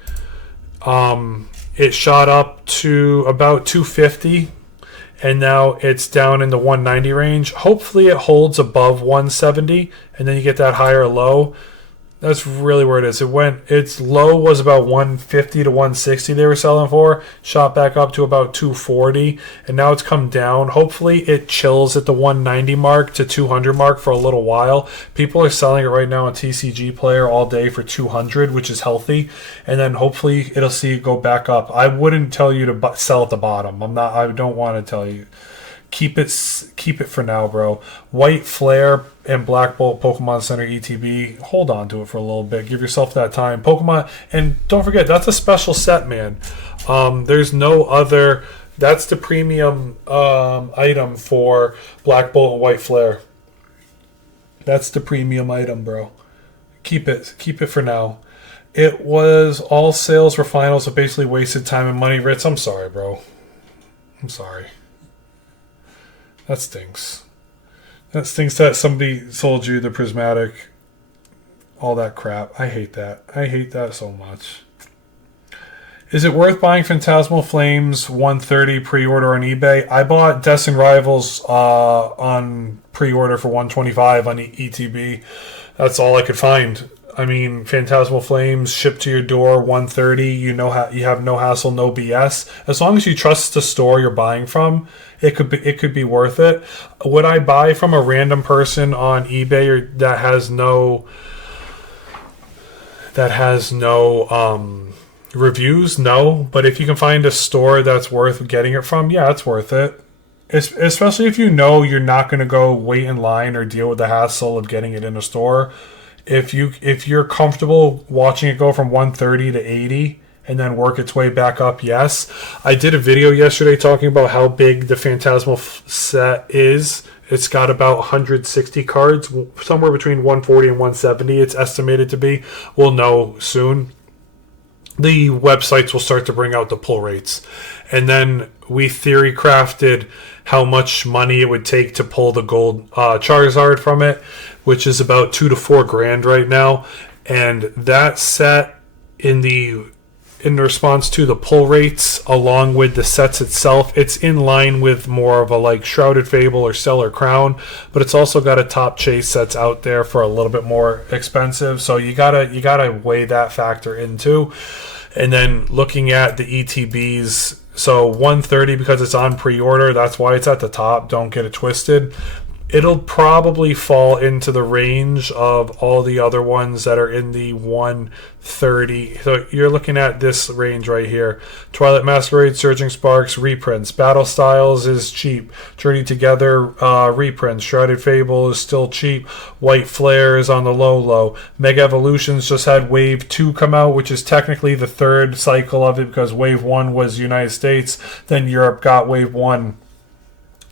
It shot up to about 250 and now it's down in the 190 range. Hopefully it holds above 170 and then you get that higher low. That's really where it is. Its low was about 150 to 160 they were selling for. Shot back up to about 240 and now it's come down. Hopefully it chills at the 190 mark to 200 mark for a little while. People are selling it right now on TCG Player all day for 200, which is healthy. And then hopefully it'll see it go back up. I wouldn't tell you to sell at the bottom. I don't want to tell you. keep it for now, bro. White Flare and Black Bolt Pokemon Center ETB. Hold on to it for a little bit. Give yourself that time. Pokemon, and don't forget that's a special set, man. There's no other. That's the premium item for Black Bolt and White Flare. That's the premium item, bro. Keep it for now. It was all sales for finals, so basically wasted time and money. Ritz, I'm sorry, bro. I'm sorry. That stinks. That stinks that somebody sold you the prismatic. All that crap. I hate that. I hate that so much. Is it worth buying Phantasmal Flames 130 pre-order on eBay? I bought Deaths and Rivals on pre-order for 125 on ETB. That's all I could find. I mean, Phantasmal Flames shipped to your door 130. You have no hassle, no BS. As long as you trust the store you're buying from, it could be worth it. Would I buy from a random person on eBay or that has no reviews? No, but if you can find a store that's worth getting it from, yeah, it's worth it. Especially if you know you're not going to go wait in line or deal with the hassle of getting it in a store. If you're comfortable watching it go from 130 to 80 and then work its way back up, yes. I did a video yesterday talking about how big the Phantasmal set is. It's got about 160 cards, somewhere between 140 and 170 it's estimated to be. We'll know soon. The websites will start to bring out the pull rates. And then we theory crafted how much money it would take to pull the gold Charizard from it, which is about $2 to $4 grand right now. And that set in response to the pull rates, along with the sets itself, it's in line with more of a like Shrouded Fable or Stellar Crown, but it's also got a top chase sets out there for a little bit more expensive. So you gotta weigh that factor into. And then looking at the ETBs, so 130 because it's on pre-order, that's why it's at the top. Don't get it twisted. It'll probably fall into the range of all the other ones that are in the 130. So you're looking at this range right here. Twilight Masquerade, Surging Sparks, reprints. Battle Styles is cheap. Journey Together, reprints. Shrouded Fable is still cheap. White Flare is on the low. Mega Evolutions just had Wave 2 come out, which is technically the third cycle of it because Wave 1 was United States. Then Europe got Wave 1.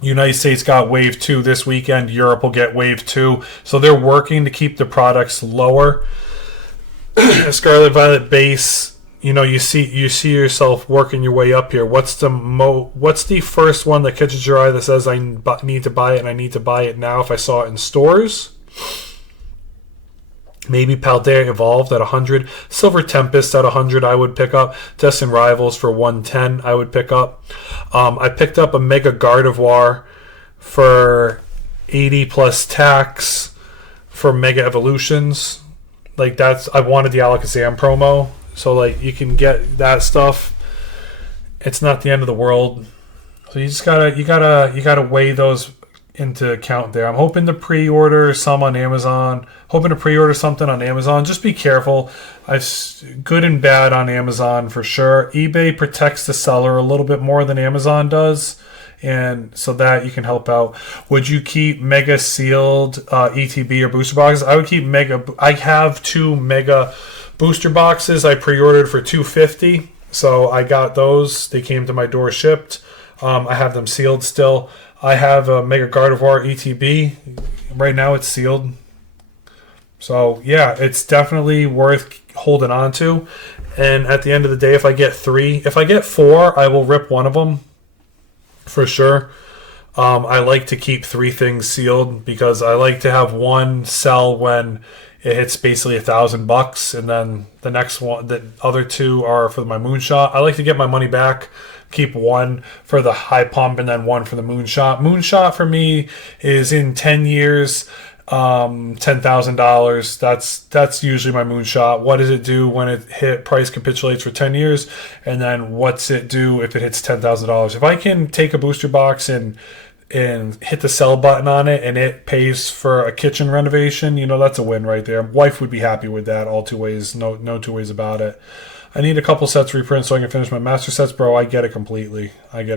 United States got Wave 2 this weekend. Europe will get Wave 2. So they're working to keep the products lower. Scarlet Violet base, you see yourself working your way up here. What's the first one that catches your eye that says I need to buy it and I need to buy it now if I saw it in stores? Maybe Paldea Evolved at 100. Silver Tempest at 100 I would pick up. Deaths and Rivals for 110 I would pick up. I picked up a Mega Gardevoir for 80 plus tax for Mega Evolutions. Like I wanted the Alakazam promo. So like you can get that stuff. It's not the end of the world. So you just gotta weigh those into account there. I'm hoping to pre-order some on Amazon. Hoping to pre-order something on Amazon. Just be careful. Good and bad on Amazon for sure. eBay protects the seller a little bit more than Amazon does, and so that you can help out. Would you keep Mega Sealed ETB or booster boxes? I would keep Mega. I have 2 Mega booster boxes I pre-ordered for $250, so I got those. They came to my door shipped. I have them sealed still. I have a Mega Gardevoir ETB. Right now it's sealed. So, yeah, it's definitely worth holding on to. And at the end of the day, if I get 4, I will rip one of them for sure. I like to keep 3 things sealed because I like to have one sell when it hits basically $1,000, and then the next one, the other 2 are for my moonshot. I like to get my money back. Keep 1 for the high pump and then 1 for the moonshot. Moonshot for me is in 10 years, $10,000. That's usually my moonshot. What does it do when price capitulates for 10 years? And then what's it do if it hits $10,000? If I can take a booster box and hit the sell button on it and it pays for a kitchen renovation, that's a win right there. Wife would be happy with that all 2 ways. No 2 ways about it. I need a couple sets reprint so I can finish my master sets, bro. I get it completely. And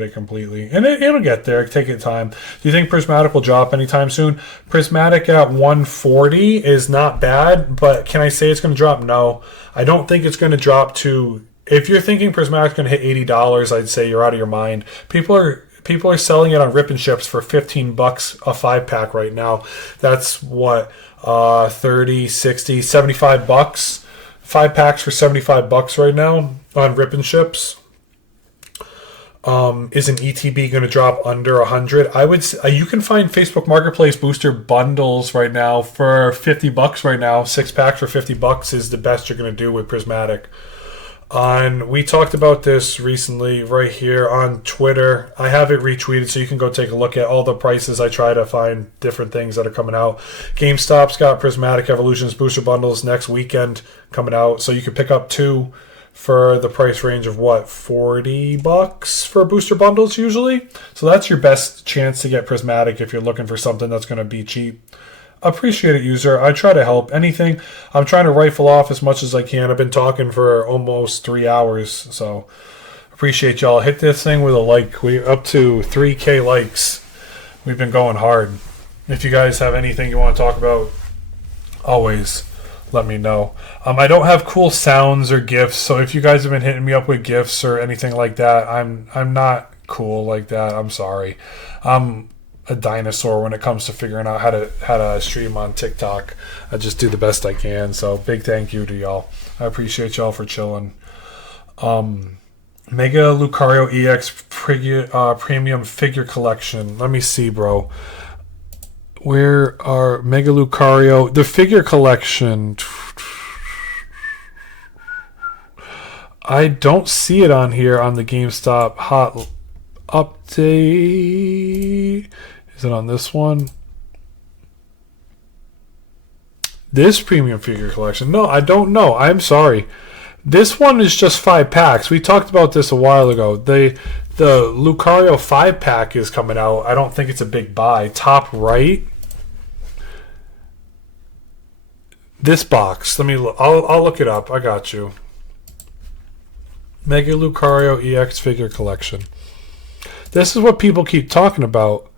it'll get there. Take your time. Do you think Prismatic will drop anytime soon? Prismatic at 140 is not bad, but can I say it's going to drop? No. I don't think it's going to drop to... If you're thinking Prismatic's going to hit $80, I'd say you're out of your mind. People are selling it on Rip and Ships for $15 a 5-pack right now. That's what... 30, 60, 75 bucks. 5 packs for $75 right now on Rip and Ships. Is an ETB going to drop under 100? I would say, you can find Facebook Marketplace booster bundles right now for $50 right now. 6 packs for $50 is the best you're going to do with Prismatic. We talked about this recently right here on Twitter. I have it retweeted so you can go take a look at all the prices. I try to find different things that are coming out. GameStop's got Prismatic Evolutions booster bundles next weekend coming out, so you can pick up 2 for the price range of what, $40 for booster bundles usually. So that's your best chance to get Prismatic if you're looking for something that's going to be cheap. Appreciate it, user. I try to help. Anything, I'm trying to rifle off as much as I can. I've been talking for almost 3 hours, so appreciate y'all. Hit this thing with a like. We're up to 3K likes. We've been going hard. If you guys have anything you want to talk about, always let me know. I don't have cool sounds or GIFs, so if you guys have been hitting me up with GIFs or anything like that, I'm not cool like that. I'm sorry. A dinosaur when it comes to figuring out how to stream on TikTok. I just do the best I can. So big thank you to y'all. I appreciate y'all for chilling. Mega Lucario EX premium figure collection. Let me see, bro. Where are Mega Lucario? The figure collection. I don't see it on here on the GameStop hot update. Is it on this one? This premium figure collection? No, I don't know. I'm sorry. This one is just 5 packs. We talked about this a while ago. The Lucario 5-pack is coming out. I don't think it's a big buy. Top right. This box. Let me look. I'll look it up. I got you. Mega Lucario EX figure collection. This is what people keep talking about.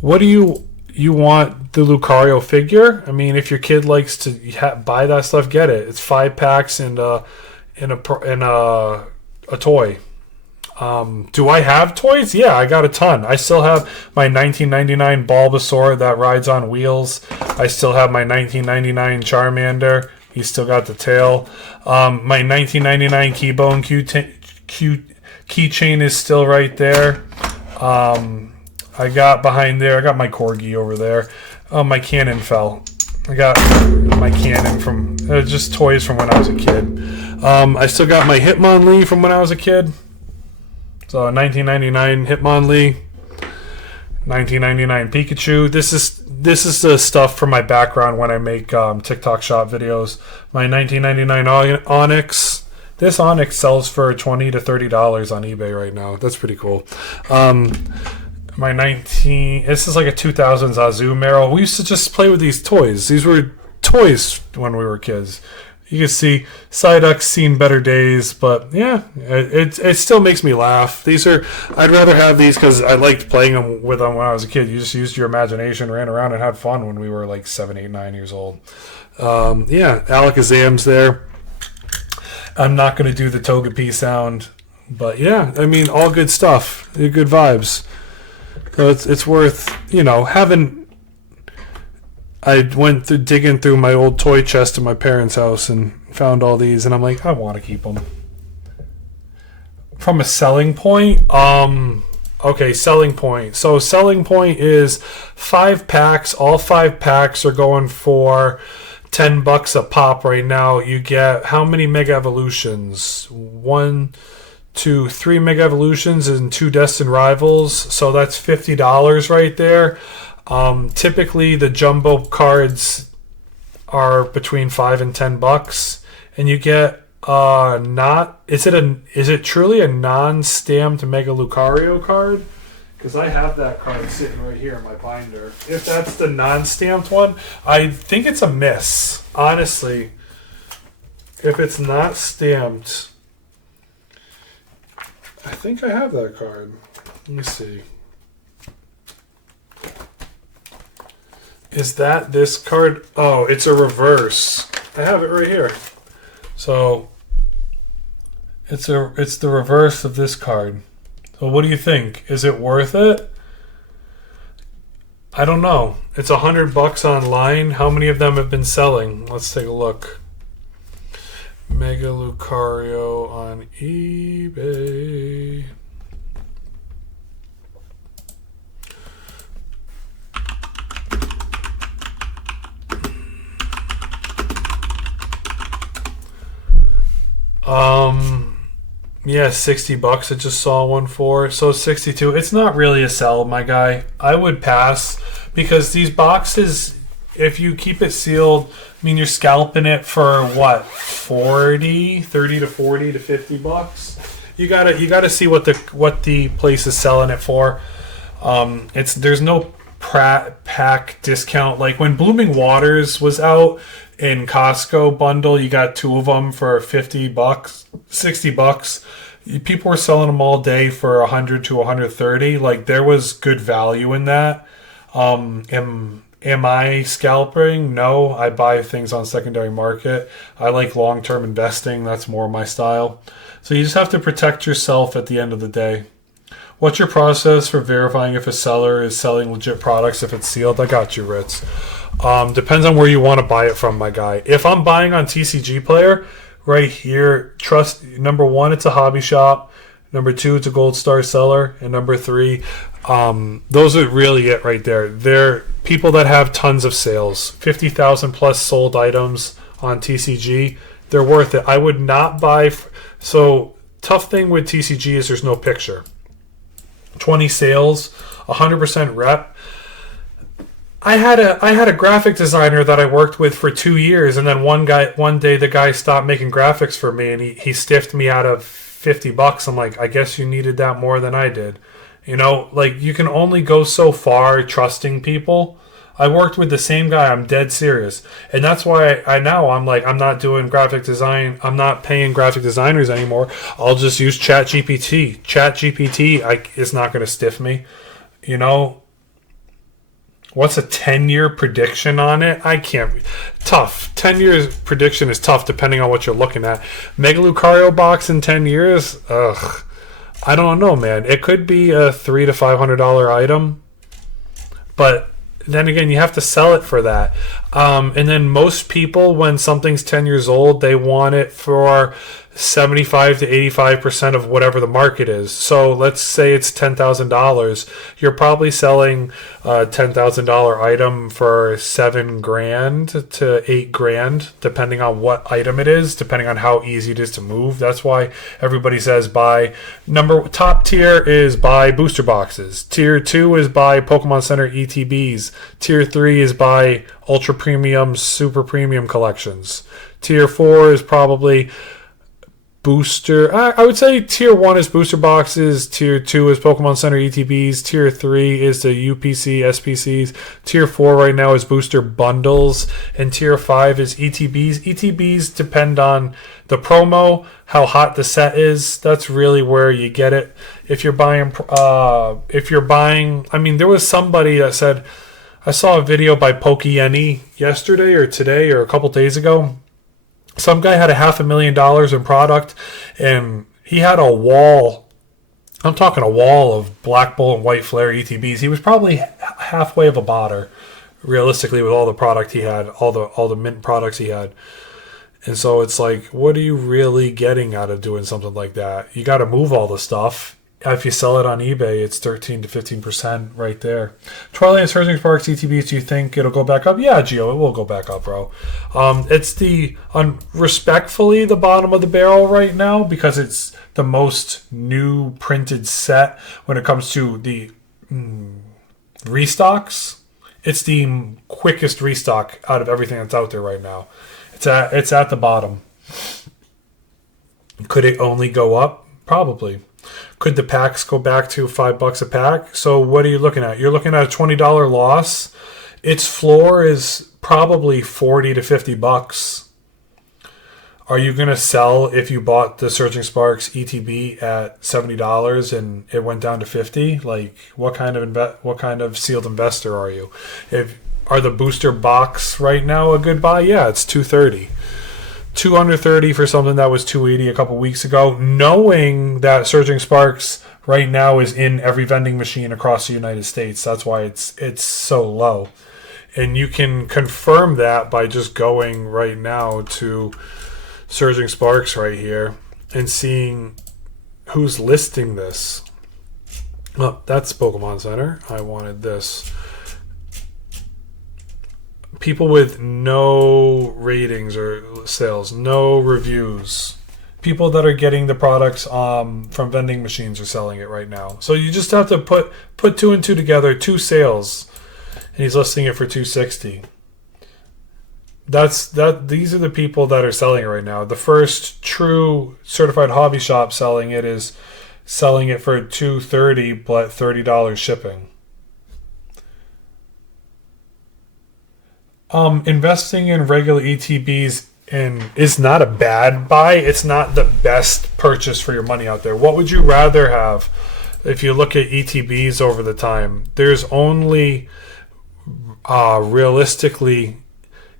What do you want the Lucario figure? I mean, if your kid likes to buy that stuff, get it. It's 5 packs and a toy. Do I have toys? Yeah, I got a ton. I still have my 1999 Bulbasaur that rides on wheels. I still have my 1999 Charmander. He's still got the tail. My 1999 Keybone keychain is still right there. I got behind there. I got my Corgi over there. Oh, my cannon fell. I got my cannon from just toys from when I was a kid. I still got my Hitmonlee from when I was a kid. So 1999 Hitmonlee, 1999 Pikachu. This is the stuff from my background when I make TikTok shop videos. My 1999 Onyx. This Onyx sells for $20 to $30 on eBay right now. That's pretty cool. This is like a 2000s Azumarill. We used to just play with these toys. These were toys when we were kids. You can see Psyduck's seen better days, but yeah, it still makes me laugh. I'd rather have these because I liked playing with them when I was a kid. You just used your imagination, ran around, and had fun when we were like 7, 8, 9 years old. Yeah, Alakazam's there. I'm not going to do the Togepi sound, but yeah, I mean, all good stuff. Good vibes. So it's worth, having... I went through digging through my old toy chest in my parents' house and found all these, and I'm like, I want to keep them. From a selling point, okay, selling point. So selling point is 5 packs. All 5 packs are going for $10 a pop right now. You get how many Mega Evolutions? 1, 2, 3 Mega Evolutions and 2 Destined Rivals. So that's $50 right there. Typically the jumbo cards are between $5 and $10, and you get is it truly a non-stamped Mega Lucario card? Because I have that card sitting right here in my binder. If that's the non-stamped one, I think it's a miss. Honestly, if it's not stamped, I think I have that card. Let me see. Is that this card? Oh, it's a reverse. I have it right here. So it's the reverse of this card. So what do you think? Is it worth it? I don't know. It's $100 online. How many of them have been selling? Let's take a look. Mega Lucario on eBay. Yeah, $60 I just saw one for. So 62. It's not really a sell, my guy. I would pass because these boxes, if you keep it sealed, I mean, you're scalping it for what? 30 to 40 to $50. You gotta see what the place is selling it for. There's no pack discount. Like when Blooming Waters was out in Costco bundle, you got 2 of them for $50, $60. People were selling them all day for $100 to $130. Like there was good value in that. Am I scalping? No, I buy things on secondary market. I like long-term investing. That's more my style. So you just have to protect yourself at the end of the day. What's your process for verifying if a seller is selling legit products if it's sealed? I got you, Ritz. Depends on where you want to buy it from, my guy. If I'm buying on TCG Player, right here, trust, number 1, it's a hobby shop. Number 2, it's a Gold Star seller. And number 3, those are really it right there. They're people that have tons of sales. 50,000 plus sold items on TCG. They're worth it. I would not buy... So, tough thing with TCG is there's no picture. 20 sales, 100% rep. I had a graphic designer that I worked with for 2 years, and then one day the guy stopped making graphics for me, and he stiffed me out of $50. I'm like, I guess you needed that more than I did. You know, like you can only go so far trusting people. I worked with the same guy. I'm dead serious, and that's why I'm like, I'm not doing graphic design. I'm not paying graphic designers anymore. I'll just use ChatGPT. ChatGPT is not going to stiff me. You know. What's a 10-year prediction on it? I can't. Tough. 10 years prediction is tough depending on what you're looking at. Mega Lucario box in 10 years? Ugh. I don't know, man. It could be a $300 to $500 item. But then again, you have to sell it for that. And then most people, when something's 10 years old, they want it for 75 to 85% of whatever the market is. So let's say it's $10,000. You're probably selling a $10,000 item for $7,000 to $8,000, depending on what item it is, depending on how easy it is to move. That's why everybody says buy. Top tier is buy booster boxes. Tier 2 is buy Pokemon Center ETBs. Tier 3 is buy ultra premium, super premium collections. Tier 4 is probably booster. I would say tier 1 is booster boxes. Tier 2 is Pokemon Center ETBs. Tier 3 is the UPC SPCs. Tier 4 right now is booster bundles. And tier 5 is ETBs. ETBs depend on the promo, how hot the set is. That's really where you get it. If you're buying, I mean, there was somebody that said, I saw a video by PokeNE yesterday or today or a couple days ago. Some guy had $500,000 in product, and he had a wall. I'm talking a wall of Black Bull and White Flare ETBs. He was probably halfway of a botter, realistically, with all the product he had, all the mint products he had. And so it's like, what are you really getting out of doing something like that? You got to move all the stuff. If you sell it on eBay, it's 13 to 15% right there. Twilight Surging Sparks ETBs, do you think it'll go back up? Yeah, Gio, it will go back up, bro. It's respectfully the bottom of the barrel right now because it's the most new printed set when it comes to the restocks. It's the quickest restock out of everything that's out there right now. It's at the bottom. Could it only go up? Probably. Could the packs go back to $5 a pack? So what are you looking at? You're looking at a $20 loss. Its floor is probably $40 to $50. Are you going to sell if you bought the Surging Sparks ETB at $70 and it went down to 50? Like, what kind of sealed investor are you? Are the booster box right now a good buy? Yeah, it's $230. $230 for something that was $280 a couple weeks ago, knowing that Surging Sparks right now is in every vending machine across the United States. That's why it's so low. And you can confirm that by just going right now to Surging Sparks right here and seeing who's listing this. Oh, that's Pokemon Center. I wanted this. People with no ratings or sales, no reviews. People that are getting the products from vending machines are selling it right now. So you just have to put two and two together, 2 sales, and he's listing it for $260. These are the people that are selling it right now. The first true certified hobby shop selling it is selling it for $230 but $30 shipping. Investing in regular ETBs is not a bad buy. It's not the best purchase for your money out there. What would you rather have if you look at ETBs over the time? There's only realistically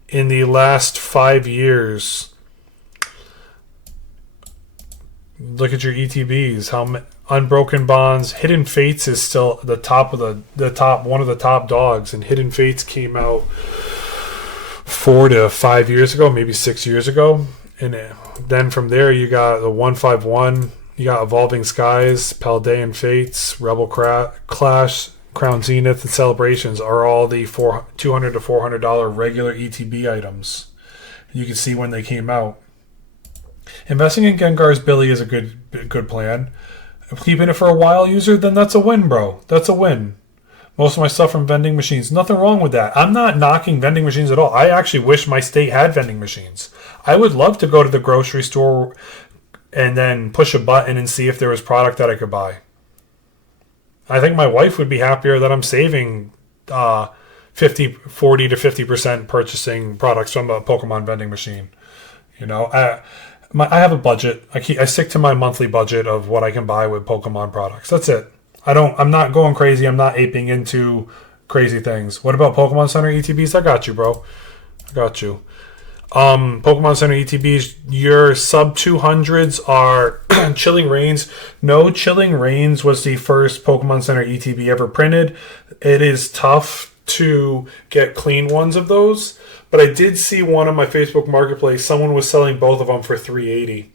in the last 5 years, look at your ETBs. Unbroken Bonds, Hidden Fates is still the top of the top, one of the top dogs, and Hidden Fates came out 4 to 5 years ago, maybe 6 years ago, and then from there you got the 151, you got Evolving Skies, Paldean Fates, Rebel Clash, Crown Zenith, and Celebrations are all the $200 to $400 regular ETB items. You can see when they came out. Investing in Gengar's Billy is a good plan. Keeping it for a while user, then that's a win, bro. That's a win. Most of my stuff from vending machines. Nothing wrong with that. I'm not knocking vending machines at all. I actually wish my state had vending machines. I would love to go to the grocery store and then push a button and see if there was product that I could buy. I think my wife would be happier that I'm saving 40 to 50% purchasing products from a Pokemon vending machine. You know, I have a budget. I stick to my monthly budget of what I can buy with Pokemon products. That's it. I'm not going crazy. I'm not aping into crazy things. What about Pokemon Center ETBs? I got you, bro. I got you. Pokemon Center ETBs, your sub 200s are Chilling Reigns. No, Chilling Reigns was the first Pokemon Center ETB ever printed. It is tough to get clean ones of those, but I did see one on my Facebook Marketplace. Someone was selling both of them for $380.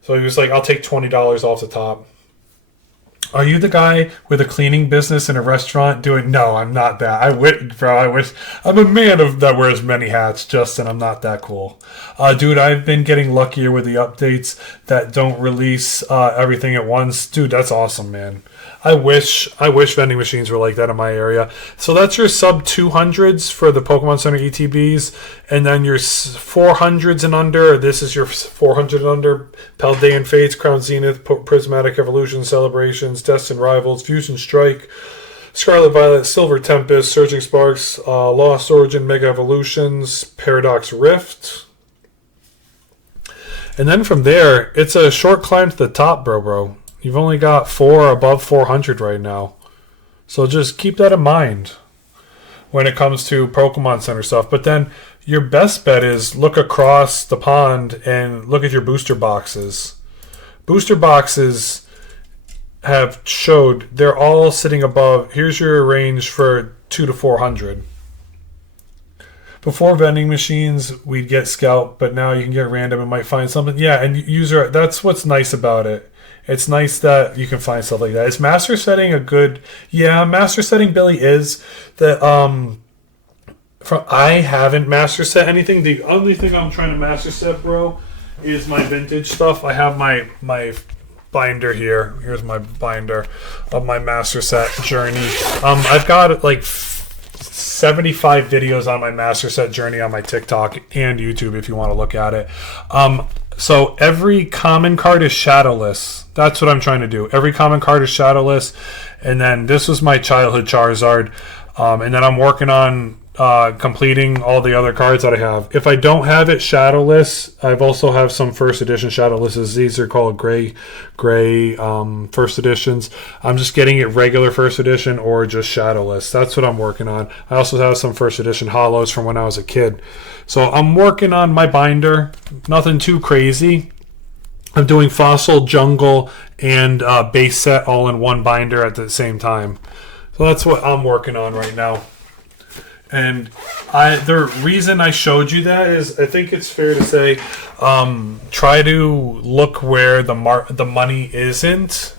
So he was like, I'll take $20 off the top. Are you the guy with a cleaning business in a restaurant doing... No, I'm not that. I wish... I'm a man that wears many hats, Justin. I'm not that cool. Dude, I've been getting luckier with the updates that don't release everything at once. Dude, that's awesome, man. I wish vending machines were like that in my area. So that's your sub 200s for the Pokemon Center ETBs. And then your 400s and under. This is your 400 and under. Paldean Fates, Crown Zenith, Prismatic Evolution, Celebrations, Destined Rivals, Fusion Strike, Scarlet Violet, Silver Tempest, Surging Sparks, Lost Origin, Mega Evolutions, Paradox Rift. And then from there, it's a short climb to the top, bro. You've only got 4 above 400 right now. So just keep that in mind when it comes to Pokemon Center stuff. But then your best bet is look across the pond and look at your booster boxes. Booster boxes have showed they're all sitting above. Here's your range for 2 to 400. Before vending machines, we'd get Scout, but now you can get random and might find something. Yeah, and user, that's what's nice about it. It's nice that you can find stuff like that. Is master setting a good... Yeah, master setting Billy is. That I haven't master set anything. The only thing I'm trying to master set, bro, is my vintage stuff. I have my binder here. Here's my binder of my master set journey. I've got like 75 videos on my master set journey on my TikTok and YouTube if you want to look at it. So every common card is shadowless. That's what I'm trying to do. Every common card is shadowless. And then this was my childhood Charizard. And then I'm working on completing all the other cards that I have. If I don't have it shadowless, I've also have some first edition shadowlesses. These are called gray first editions. I'm just getting it regular first edition or just shadowless. That's what I'm working on. I also have some first edition hollows from when I was a kid. So I'm working on my binder. Nothing too crazy. I'm doing Fossil, Jungle, and base set all in one binder at the same time. So that's what I'm working on right now. And the reason I showed you that is I think it's fair to say try to look where the money isn't,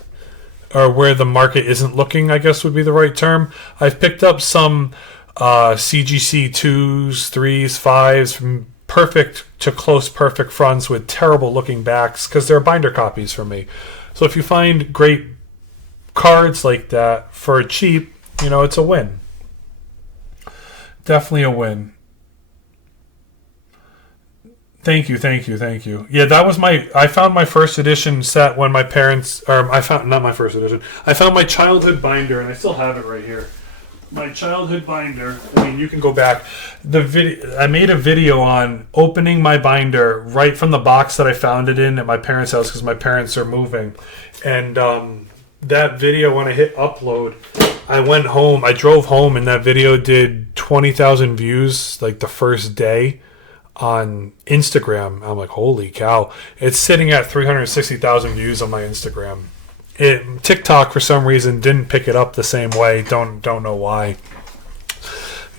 or where the market isn't looking, I guess would be the right term. I've picked up some CGC 2s, 3s, 5s, perfect to close perfect fronts with terrible looking backs because they're binder copies for me. So if you find great cards like that for cheap, it's a win. Definitely a win. Thank you. Yeah, that was I found my first edition set when my parents, not my first edition. I found my childhood binder, and I still have it right here. My childhood binder. I mean, you can go back. I made a video on opening my binder right from the box that I found it in at my parents' house because my parents are moving. And that video, when I hit upload, I went home. I drove home, and that video did 20,000 views like the first day on Instagram. I'm like, holy cow! It's sitting at 360,000 views on my Instagram. TikTok for some reason didn't pick it up the same way. Don't know why.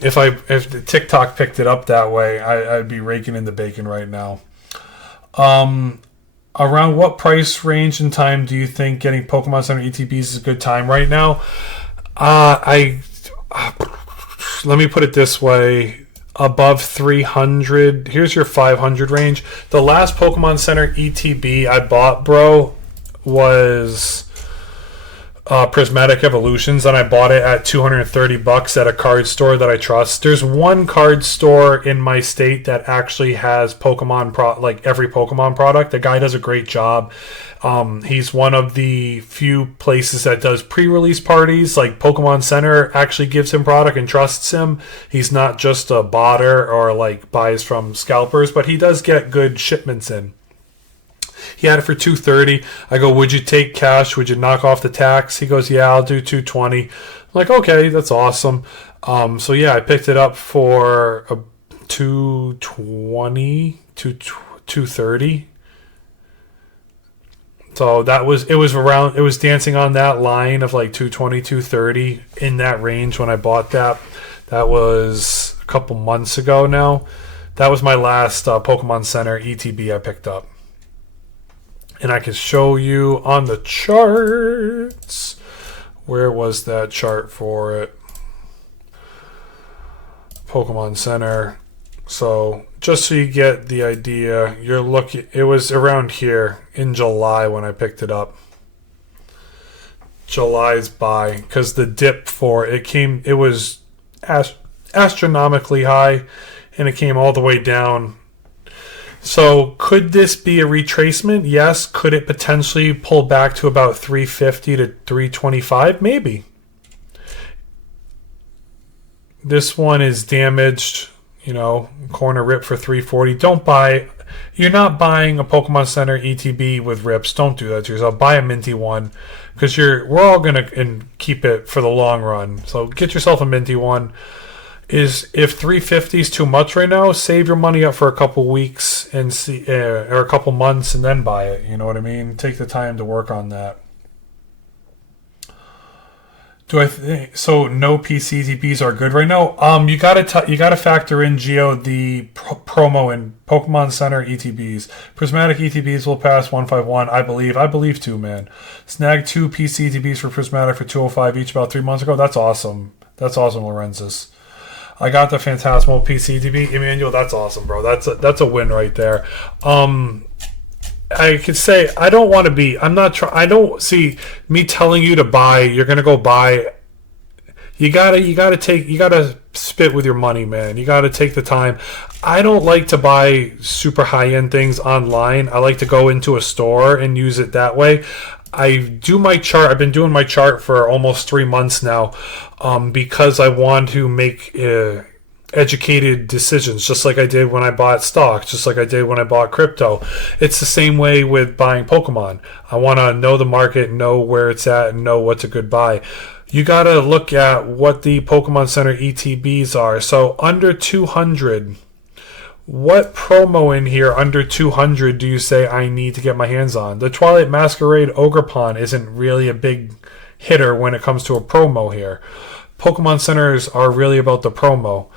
If the TikTok picked it up that way, I'd be raking in the bacon right now. Around what price range and time do you think getting Pokemon Center ETBs is a good time right now? Let me put it this way. Above 300. Here's your 500 range. The last Pokemon Center ETB I bought, bro, was Prismatic Evolutions, and I bought it at $230 at a card store that I trust. There's one card store in my state that actually has Pokemon like every Pokemon product. The guy does a great job. He's one of the few places that does pre-release parties. Like Pokemon Center actually gives him product and trusts him. He's not just a botter or like buys from scalpers, but he does get good shipments in. He had it for $230. I go, would you take cash? Would you knock off the tax? He goes, yeah, I'll do $220. I'm like, okay, that's awesome. So yeah, I picked it up for a $220 to $230. So it was dancing on that line of like $220, $230 in that range when I bought that. That was a couple months ago now. That was my last Pokemon Center ETB I picked up. And I can show you on the charts. Where was that chart for it? Pokemon Center. So just so you get the idea, it was around here in July when I picked it up. July's buy, because the dip for it was astronomically high, and it came all the way down. So could this be a retracement? Yes. Could it potentially pull back to about 350 to 325? Maybe. This one is damaged, corner rip for 340. Don't buy. You're not buying a Pokemon Center ETB with rips. Don't do that to yourself. Buy a minty one, because we're all gonna keep it for the long run. So get yourself a minty one. If 350 is too much right now, save your money up for a couple weeks and see, or a couple months, and then buy it. You know what I mean? Take the time to work on that. So no PC ETBs are good right now? You gotta factor in, Geo, the promo in Pokemon Center ETBs. Prismatic ETBs will pass 151, I believe. I believe too, man. Snagged 2 PC ETBs for Prismatic for 205 each about 3 months ago. That's awesome. That's awesome, Lorenzis. I got the Phantasmal PC ETB. Emmanuel, that's awesome, bro. That's a win right there. I could say I don't want to be. I don't see me telling you to buy. You're gonna go buy. You gotta spit with your money, man. You gotta take the time. I don't like to buy super high end things online. I like to go into a store and use it that way. I do my chart. I've been doing my chart for almost 3 months now, because I want to make educated decisions, just like I did when I bought stocks, just like I did when I bought crypto. It's the same way with buying Pokemon. I want to know the market, know where it's at, and know what's a good buy. You got to look at what the Pokemon Center ETBs are. So under 200, what promo in here under 200 do you say I need to get my hands on? The Twilight Masquerade Ogerpon isn't really a big hitter when it comes to a promo here. Pokemon Centers are really about the promo.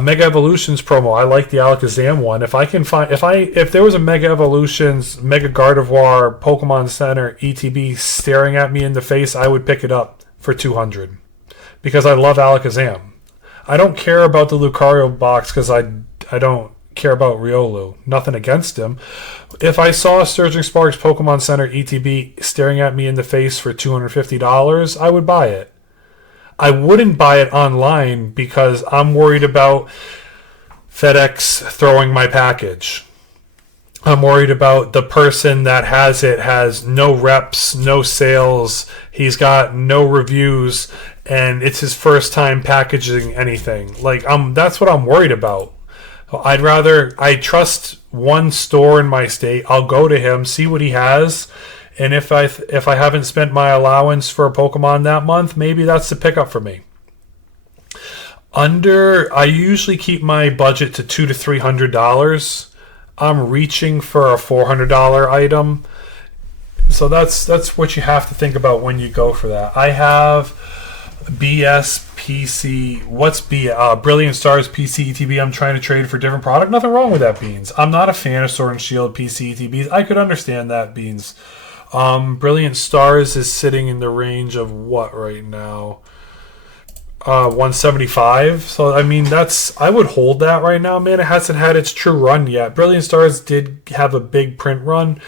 Mega Evolutions promo, I like the Alakazam one. If I can find, if there was a Mega Evolutions, Mega Gardevoir, Pokemon Center ETB staring at me in the face, I would pick it up for 200 because I love Alakazam. I don't care about the Lucario box because I don't care about Riolu. Nothing against him. If I saw Surging Sparks Pokemon Center ETB staring at me in the face for $250, I would buy it. I wouldn't buy it online because I'm worried about FedEx throwing my package. I'm worried about the person that has it has no reps, no sales, he's got no reviews, and it's his first time packaging anything. That's what I'm worried about. I trust one store in my state. I'll go to him, see what he has, and if I haven't spent my allowance for a Pokemon that month, maybe that's the pickup for me. I usually keep my budget to $200 to $300. I'm reaching for a $400 item, so that's what you have to think about when you go for that. I have BSPC. What's Brilliant Stars PC ETB? I'm trying to trade for different product. Nothing wrong with that, Beans. I'm not a fan of Sword and Shield PC ETBs. I could understand that, Beans. Brilliant Stars is sitting in the range of what right now? 175. So I mean, I would hold that right now, man. It hasn't had its true run yet. Brilliant Stars did have a big print run.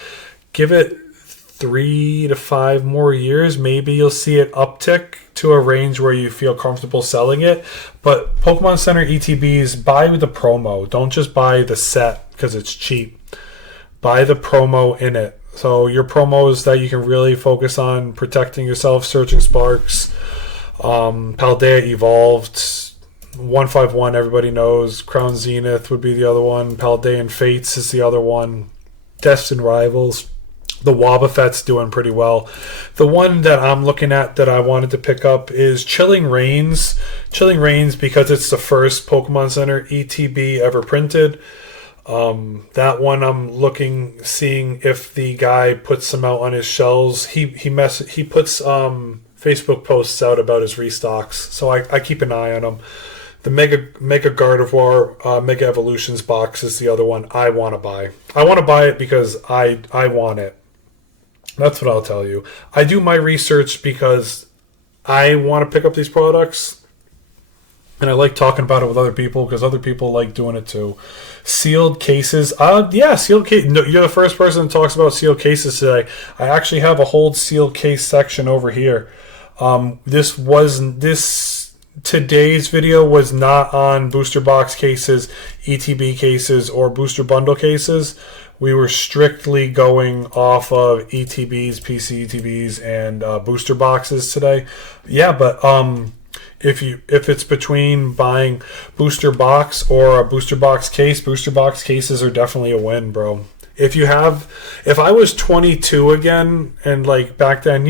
Give it 3 to 5 more years, maybe you'll see it uptick to a range where you feel comfortable selling it. But Pokemon Center ETBs, buy with the promo. Don't just buy the set because it's cheap. Buy the promo in it. So your promos that you can really focus on protecting yourself, Searching Sparks, Paldea Evolved, 151 everybody knows, Crown Zenith would be the other one, Paldean Fates is the other one, Destined Rivals. The Wobbuffet's doing pretty well. The one that I'm looking at that I wanted to pick up is Chilling Reigns. Chilling Reigns because it's the first Pokemon Center ETB ever printed. That one I'm seeing if the guy puts them out on his shelves. He puts Facebook posts out about his restocks, so I keep an eye on them. The Mega Gardevoir Mega Evolutions box is the other one I want to buy. I want to buy it because I want it. That's what I'll tell you. I do my research because I want to pick up these products, and I like talking about it with other people because other people like doing it too. Sealed cases. Sealed case. No, you're the first person that talks about sealed cases today. I actually have a whole sealed case section over here. Today's video was not on booster box cases, ETB cases, or booster bundle cases. We were strictly going off of ETBs, PC ETBs, and booster boxes today. Yeah, but if it's between buying booster box or a booster box cases are definitely a win, bro. If I was 22 again, and like back then,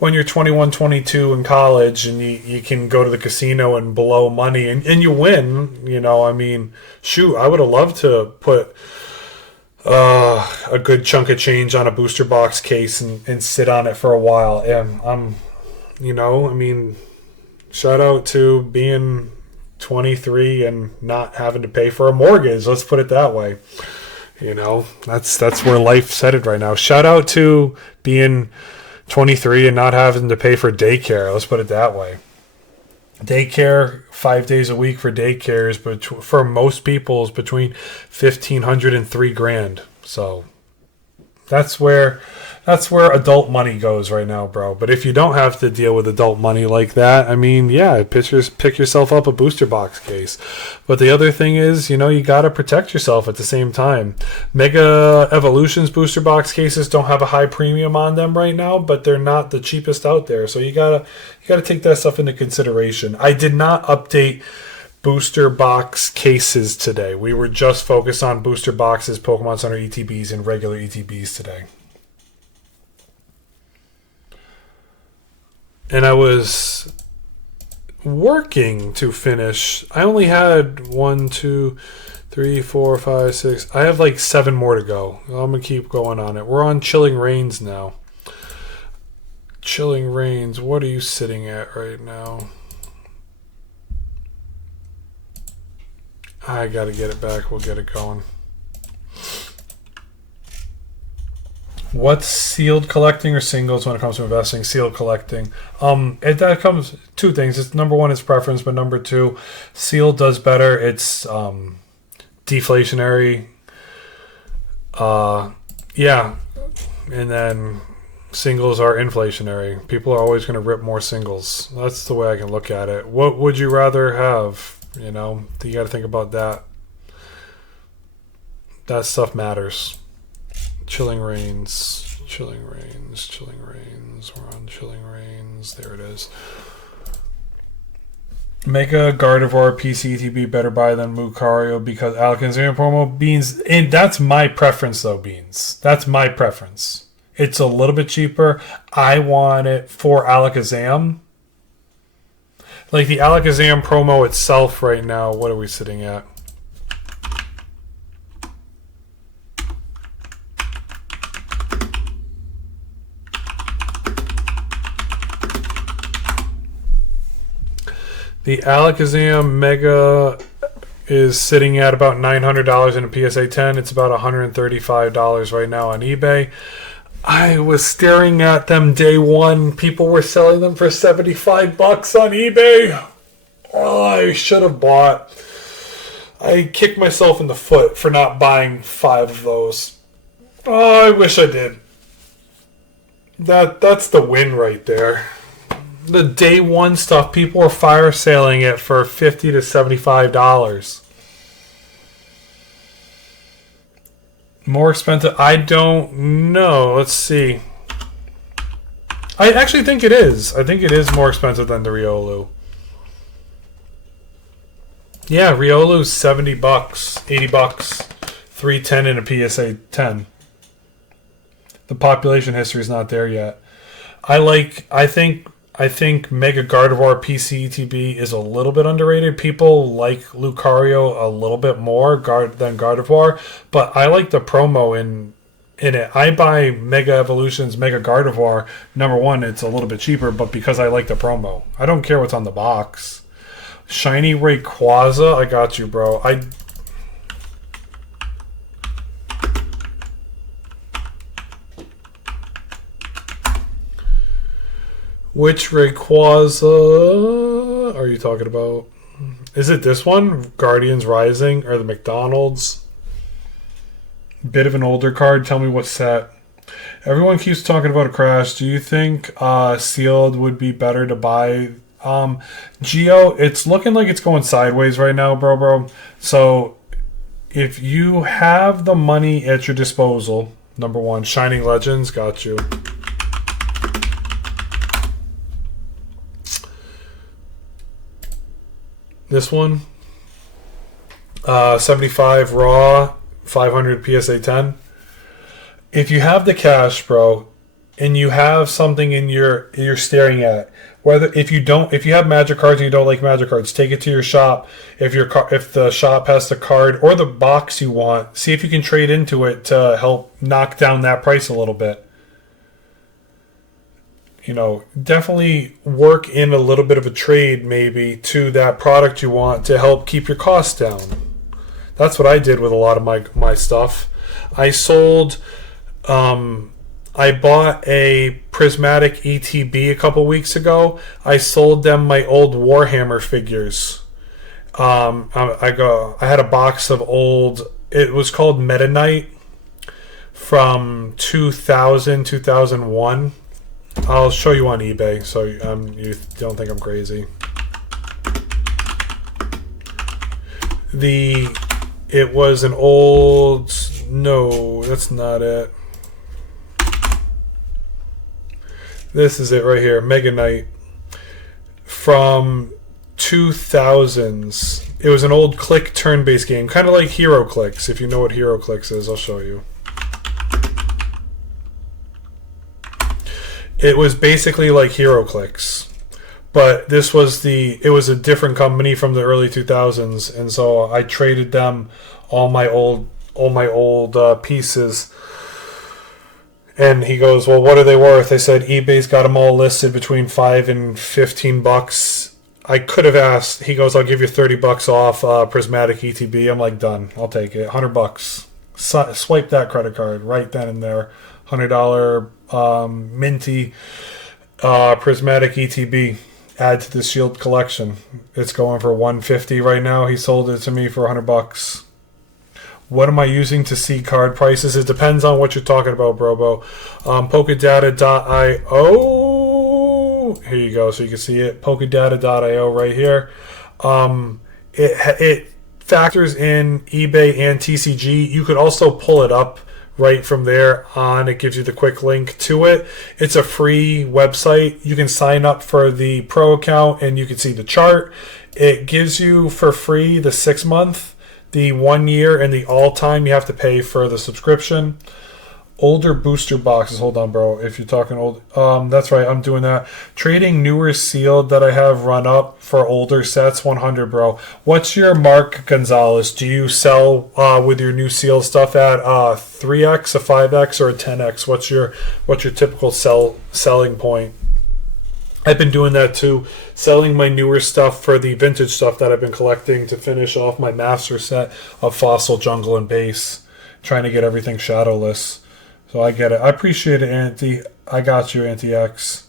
when you're 21, 22 in college and you can go to the casino and blow money and you win, I mean, shoot, I would have loved to put a good chunk of change on a booster box case and sit on it for a while. And I mean, shout out to being 23 and not having to pay for a mortgage. Let's put it that way. That's where life's headed right now. Shout out to being 23 and not having to pay for daycare. Let's put it that way. Daycare, 5 days a week for daycare is, but for most people, is between $1,500 and $3,000. So that's where adult money goes right now, bro. But if you don't have to deal with adult money like that, I mean, yeah, pick yourself up a booster box case. But the other thing is, you got to protect yourself at the same time. Mega Evolutions booster box cases don't have a high premium on them right now, but they're not the cheapest out there. So you gotta take that stuff into consideration. I did not update booster box cases today. We were just focused on booster boxes, Pokemon Center ETBs, and regular ETBs today. And I was working to finish. I only had 1, 2, 3, 4, 5, 6. I have like 7 more to go. I'm going to keep going on it. We're on Chilling Reigns now. Chilling Reigns, what are you sitting at right now? I gotta get it back. We'll get it going. What's sealed collecting or singles when it comes to investing? Sealed collecting. That comes 2 things. It's number 1 is preference, but number 2, sealed does better. It's deflationary. Yeah, and then singles are inflationary. People are always going to rip more singles. That's the way I can look at it. What would you rather have? You know, you got to think about that. That stuff matters. Chilling Reigns. Chilling Reigns. Chilling Reigns. We're on Chilling Reigns. There it is. Mega Gardevoir PCTB better buy than Lucario because Alakazam promo. Beans. And that's my preference though, Beans. That's my preference. It's a little bit cheaper. I want it for Alakazam. Like the Alakazam promo itself right now, what are we sitting at? The Alakazam Mega is sitting at about $900 in a PSA 10. It's about $135 right now on eBay. I was staring at them day one. People were selling them for $75 on eBay. Oh, I should have bought. I kicked myself in the foot for not buying 5 of those. Oh, I wish I did. That's the win right there. The day one stuff, people were fire sailing it for $50 to $75. More expensive? I don't know. Let's see. I actually think it is. I think it is more expensive than the Riolu. Yeah, Riolu's $70, $80, 310 in a PSA 10. The population history is not there yet. I think Mega Gardevoir PCETB is a little bit underrated. People like Lucario a little bit more than Gardevoir, but I like the promo in it. I buy Mega Evolutions, Mega Gardevoir. Number 1, it's a little bit cheaper, but because I like the promo. I don't care what's on the box. Shiny Rayquaza, I got you, bro. Which Rayquaza are you talking about? Is it this one? Guardians Rising or the McDonald's? Bit of an older card. Tell me what set. Everyone keeps talking about a crash. Do you think sealed would be better to buy? Geo, it's looking like it's going sideways right now, bro. So if you have the money at your disposal, number 1, Shining Legends, got you. This one, 75 raw, 500 PSA 10. If you have the cash, bro, and you have something you're staring at, if you have magic cards and you don't like magic cards, take it to your shop. If the shop has the card or the box you want, see if you can trade into it to help knock down that price a little bit. You know, definitely work in a little bit of a trade maybe to that product you want to help keep your costs down. That's what I did with a lot of my stuff. I sold, I bought a Prismatic ETB a couple weeks ago. I sold them my old Warhammer figures. I had a box of old, it was called Meta Knight from 2001. I'll show you on eBay so you don't think I'm crazy. It was an old... No, that's not it. This is it right here. Mega Knight. From 2000s. It was an old Click turn-based game, kind of like Hero Clicks. If you know what Hero Clicks is, I'll show you. It was basically like Hero Clicks, but this was it was a different company from the early 2000s, and so I traded them all my old pieces. And he goes, well, what are they worth? I said, eBay's got them all listed between $5 and $15. I could have asked. He goes, I'll give you $30 off Prismatic ETB. I'm like, done. I'll take it. $100. Swipe that credit card right then and there. $100 minty Prismatic ETB. Add to the Shield collection. It's going for $150 right now. He sold it to me for $100. What am I using to see card prices? It depends on what you're talking about, Brobo. Polkadata.io. Here you go, so you can see it. Polkadata.io right here. It factors in eBay and TCG. You could also pull it up right from there on. It gives you the quick link to it. It's a free website. You can sign up for the pro account and you can see the chart. It gives you for free the 6-month. The 1 year and the all-time, you have to pay for the subscription. Older booster boxes. Hold on, bro. If you're talking old... that's right. I'm doing that. Trading newer sealed that I have run up for older sets. 100, bro. What's your Mark Gonzalez? Do you sell with your new sealed stuff at 3x, a 5x, or a 10x? What's your typical selling point? I've been doing that too, selling my newer stuff for the vintage stuff that I've been collecting to finish off my master set of Fossil, Jungle, and Base. Trying to get everything shadowless. So I get it. I appreciate it, Auntie. I got you, Auntie X.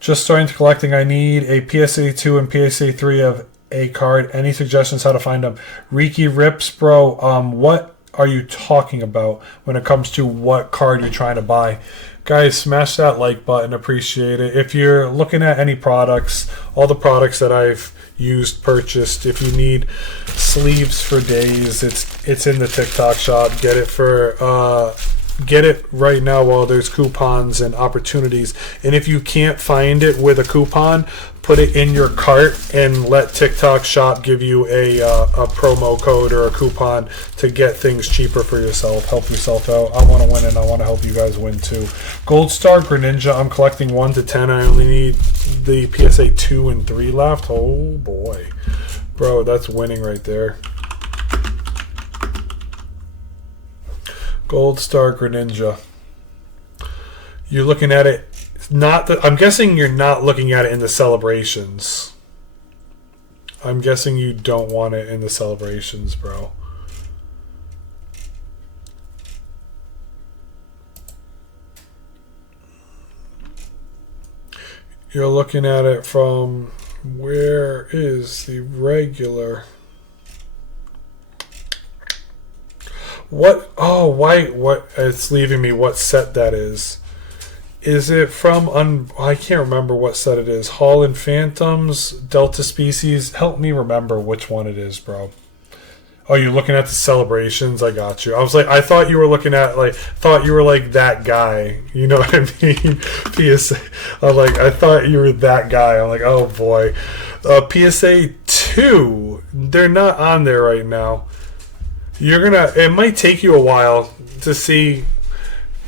Just starting to collecting. I need a PSA 2 and PSA 3 of a card. Any suggestions how to find them? Riki Rips, bro. What are you talking about when it comes to what card you're trying to buy? Guys, smash that like button. Appreciate it. If you're looking at any products, all the products that I've used, purchased, if you need sleeves for days, it's in the TikTok shop. Get it right now while there's coupons and opportunities. And if you can't find it with a coupon, put it in your cart and let TikTok shop give you a promo code or a coupon to get things cheaper for yourself. Help yourself out. I want to win and I want to help you guys win too. Gold Star Greninja, I'm collecting 1 to 10. I only need the PSA 2 and 3 left. Oh boy. Bro, that's winning right there. Gold Star Greninja. You're looking at it. I'm guessing you're not looking at it in the celebrations. I'm guessing you don't want it in the celebrations, bro. You're looking at it from where is the regular? What? Oh, why? What? It's leaving me what set that is. Is it from... I can't remember what set it is. Hall and Phantoms, Delta Species. Help me remember which one it is, bro. Oh, you're looking at the celebrations? I got you. I was like... I thought you were looking at, like... Thought you were, like, that guy. You know what I mean? PSA... I'm like... I thought you were that guy. I'm like, oh, boy. PSA 2. They're not on there right now. You're gonna... It might take you a while to see...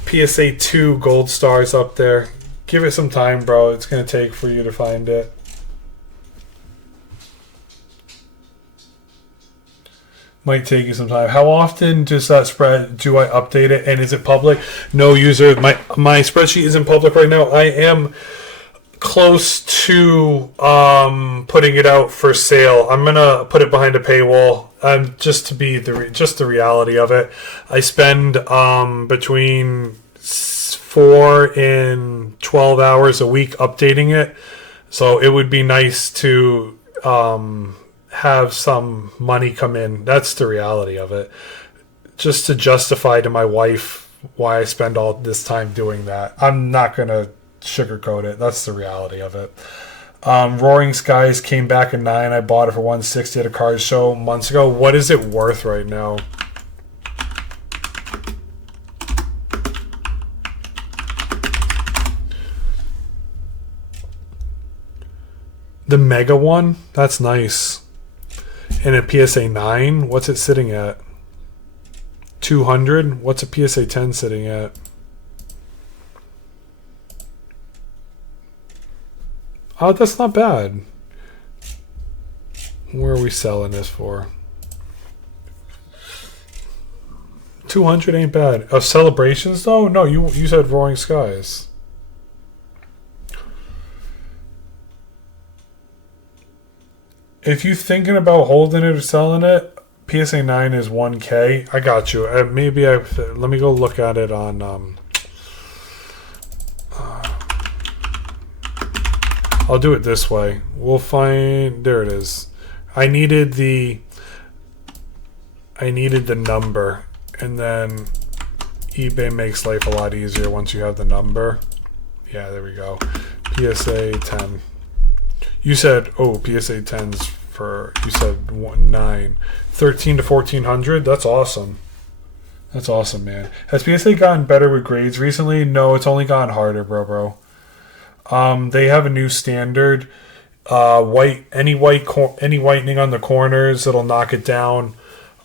PSA 2 gold stars up there. Give it some time, bro. It's going to take for you to find it. Might take you some time. How often does that spread? Do I update it? And is it public? No, user. My spreadsheet isn't public right now. I am close to putting it out for sale. I'm gonna put it behind a paywall. Just to be the reality of it. I spend between 4 and 12 hours a week updating it. So it would be nice to have some money come in. That's the reality of it. Just to justify to my wife why I spend all this time doing that. I'm not gonna sugarcoat it. That's the reality of it. Roaring Skies came back at 9. I bought it for $160 at a card show months ago. What is it worth right now? The Mega one? That's nice. And a PSA 9, what's it sitting at? 200. What's a PSA 10 sitting at? Oh, that's not bad. Where are we selling this for? 200 ain't bad. Oh, Celebrations though? No, you said Roaring Skies. If you're thinking about holding it or selling it, PSA 9 is 1K. I got you. Let me go look at it on. I'll do it this way. We'll find. There it is. I needed the number, and then eBay makes life a lot easier once you have the number. Yeah, there we go. PSA 10. You said, PSA 10's for, you said 9. 13 to 1400? That's awesome. That's awesome, man. Has PSA gotten better with grades recently? No, it's only gotten harder, bro. They have a new standard. Any whitening on the corners, it'll knock it down.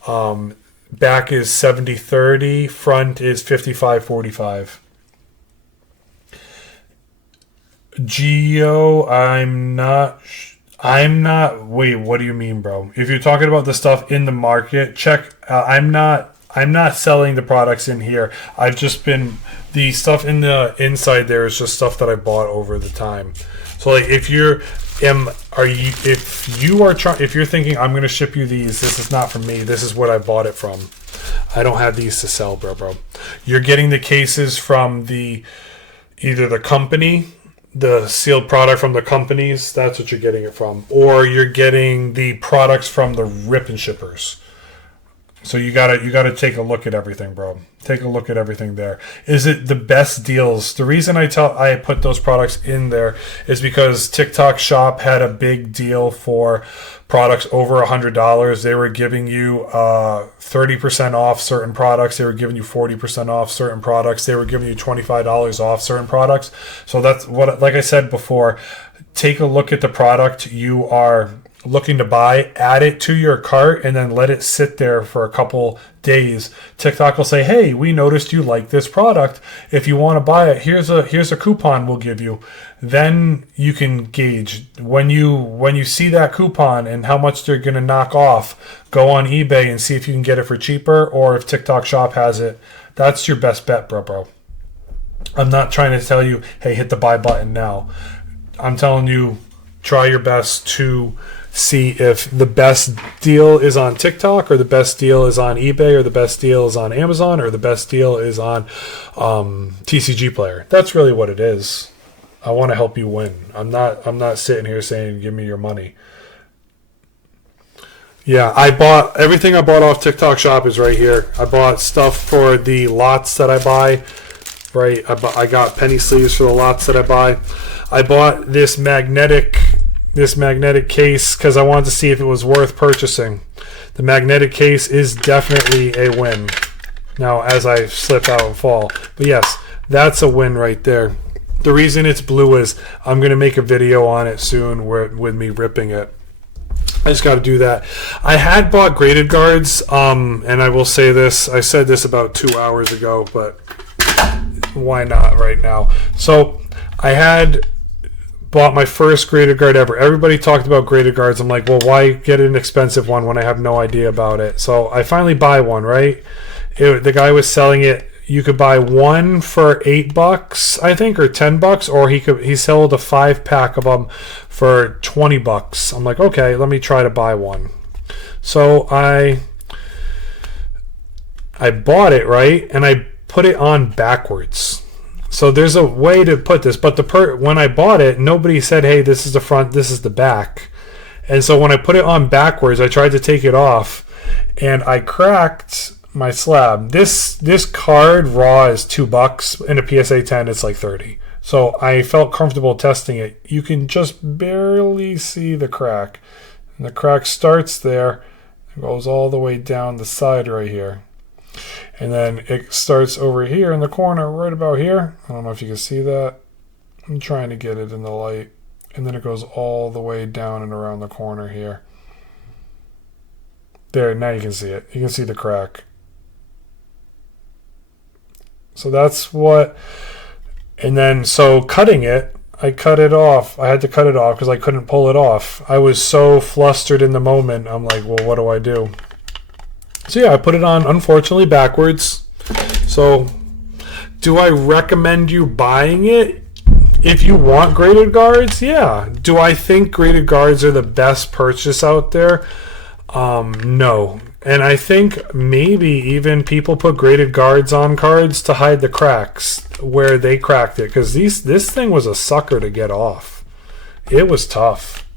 Back is 70-30. Front is 55-45. Geo, I'm not. Wait, what do you mean, bro? If you're talking about the stuff in the market, check. I'm not selling the products in here. I've just been the stuff in the inside there is just stuff that I bought over the time. So like, if you're thinking I'm gonna ship you these, this is not from me. This is what I bought it from. I don't have these to sell, bro. You're getting the cases from either the company, the sealed product from the companies, that's what you're getting it from, or you're getting the products from the rip and shippers. So you gotta take a look at everything, bro. Take a look at everything there. Is it the best deals? The reason I put those products in there is because TikTok Shop had a big deal for products over $100. They were giving you 30% off certain products. They were giving you 40% off certain products. They were giving you $25 off certain products. So that's what, like I said before, take a look at the product you are looking to buy, add it to your cart, and then let it sit there for a couple days. TikTok will say, hey, we noticed you like this product. If you want to buy it, here's a coupon we'll give you. Then you can gauge when you see that coupon and how much they're going to knock off. Go on eBay and see if you can get it for cheaper, or if TikTok Shop has it. That's your best bet, bro. I'm not trying to tell you, hey, hit the buy button now. I'm telling you, try your best to see if the best deal is on TikTok, or the best deal is on eBay, or the best deal is on Amazon, or the best deal is on TCG Player. That's really what it is. I want to help you win. I'm not sitting here saying give me your money. Yeah, everything I bought off TikTok Shop is right here. I bought stuff for the lots that I buy. Right, I got penny sleeves for the lots that I buy. I bought this magnetic case because I wanted to see if it was worth purchasing. The magnetic case is definitely a win. Now, as I slip out and fall. But yes, that's a win right there. The reason it's blue is I'm going to make a video on it soon with me ripping it. I just got to do that. I had bought graded guards, and I will say this. I said this about 2 hours ago, but why not right now? So I had bought my first graded guard ever. Everybody talked about graded guards. I'm like, well, why get an expensive one when I have no idea about it? So I finally buy one, right? The guy was selling it. You could buy one for $8, I think, or $10, or he sold a 5-pack of them for $20. I'm like, okay, let me try to buy one. So I bought it, right, and I put it on backwards. So there's a way to put this, but when I bought it, nobody said, hey, this is the front, this is the back. And so when I put it on backwards, I tried to take it off, and I cracked my slab. This card raw is $2. In a PSA 10, it's like 30. So I felt comfortable testing it. You can just barely see the crack. And the crack starts there, it goes all the way down the side right here. And then it starts over here in the corner, right about here. I don't know if you can see that. I'm trying to get it in the light. And then it goes all the way down and around the corner here. There, now you can see it. You can see the crack. So that's what... And then, so cutting it, I cut it off. I had to cut it off because I couldn't pull it off. I was so flustered in the moment. I'm like, well, what do I do? So yeah, I put it on, unfortunately, backwards. So, do I recommend you buying it? If you want graded guards, yeah. Do I think graded guards are the best purchase out there? No. And I think maybe even people put graded guards on cards to hide the cracks where they cracked it. Because this thing was a sucker to get off. It was tough.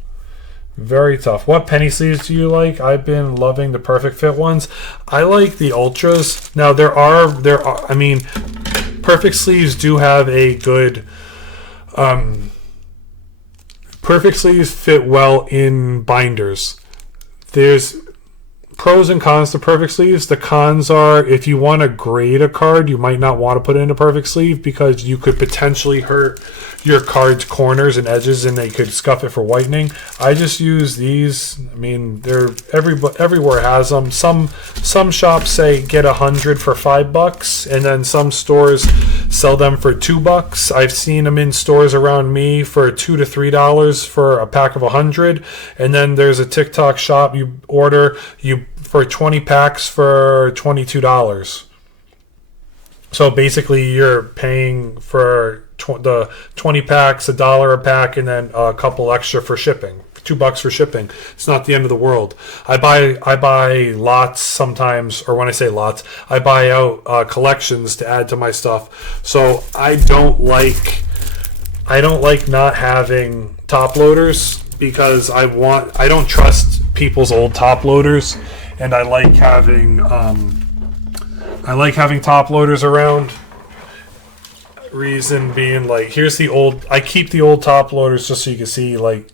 Very tough. What penny sleeves do you like? I've been loving the perfect fit ones. I like the ultras. Now there are I mean, perfect sleeves do have a good perfect sleeves fit well in binders. There's pros and cons to perfect sleeves. The cons are if you want to grade a card, you might not want to put it in a perfect sleeve because you could potentially hurt your card's corners and edges and they could scuff it for whitening. I just use these. I mean, they're everywhere has them. Some shops say get 100 for $5, and then some stores sell them for $2. I've seen them in stores around me for $2 to $3 for a pack of 100, and then there's a TikTok shop you order for 20 packs for $22. So basically, you're paying for the 20 packs, $1 a pack, and then a couple extra for shipping. $2 for shipping. It's not the end of the world. I buy lots sometimes, or when I say lots, I buy out collections to add to my stuff. So I don't like not having top loaders because I don't trust people's old top loaders, and I like having top loaders around. Reason being, like, here's the old. I keep the old top loaders just so you can see, like,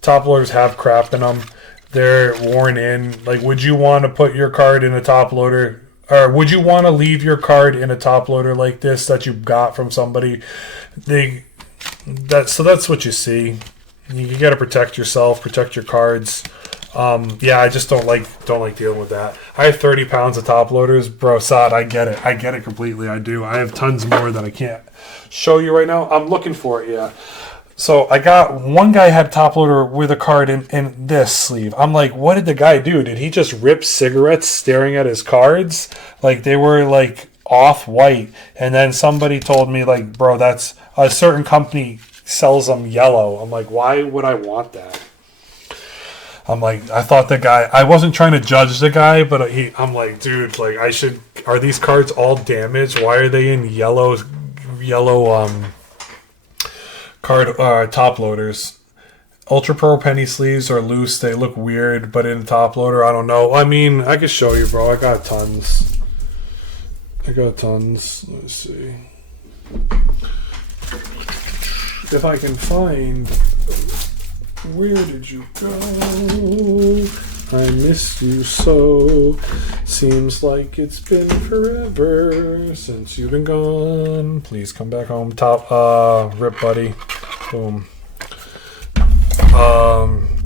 top loaders have crap in them. They're worn in. Like, would you want to put your card in a top loader, or would you want to leave your card in a top loader like this that you got from somebody? So that's what you see. You got to protect yourself, protect your cards. Yeah, I just don't like dealing with that. I have 30 pounds of top loaders, bro. Sod, I get it completely. I do. I have tons more that I can't show you right now. I'm looking for it. Yeah. So I got one guy had a top loader with a card in this sleeve. I'm like, what did the guy do? Did he just rip cigarettes staring at his cards? Like, they were like off white. And then somebody told me, like, bro, that's a certain company sells them yellow. I'm like, why would I want that? I'm like, I thought the guy, I wasn't trying to judge the guy, but I'm like, dude, like, are these cards all damaged? Why are they in yellow card top loaders? Ultra Pro penny sleeves are loose. They look weird, but in a top loader, I don't know. I mean, I can show you, bro. I got tons. Let's see. If I can find... Where did you go? I missed you so. Seems like it's been forever since you've been gone. Please come back home. Rip buddy. Boom.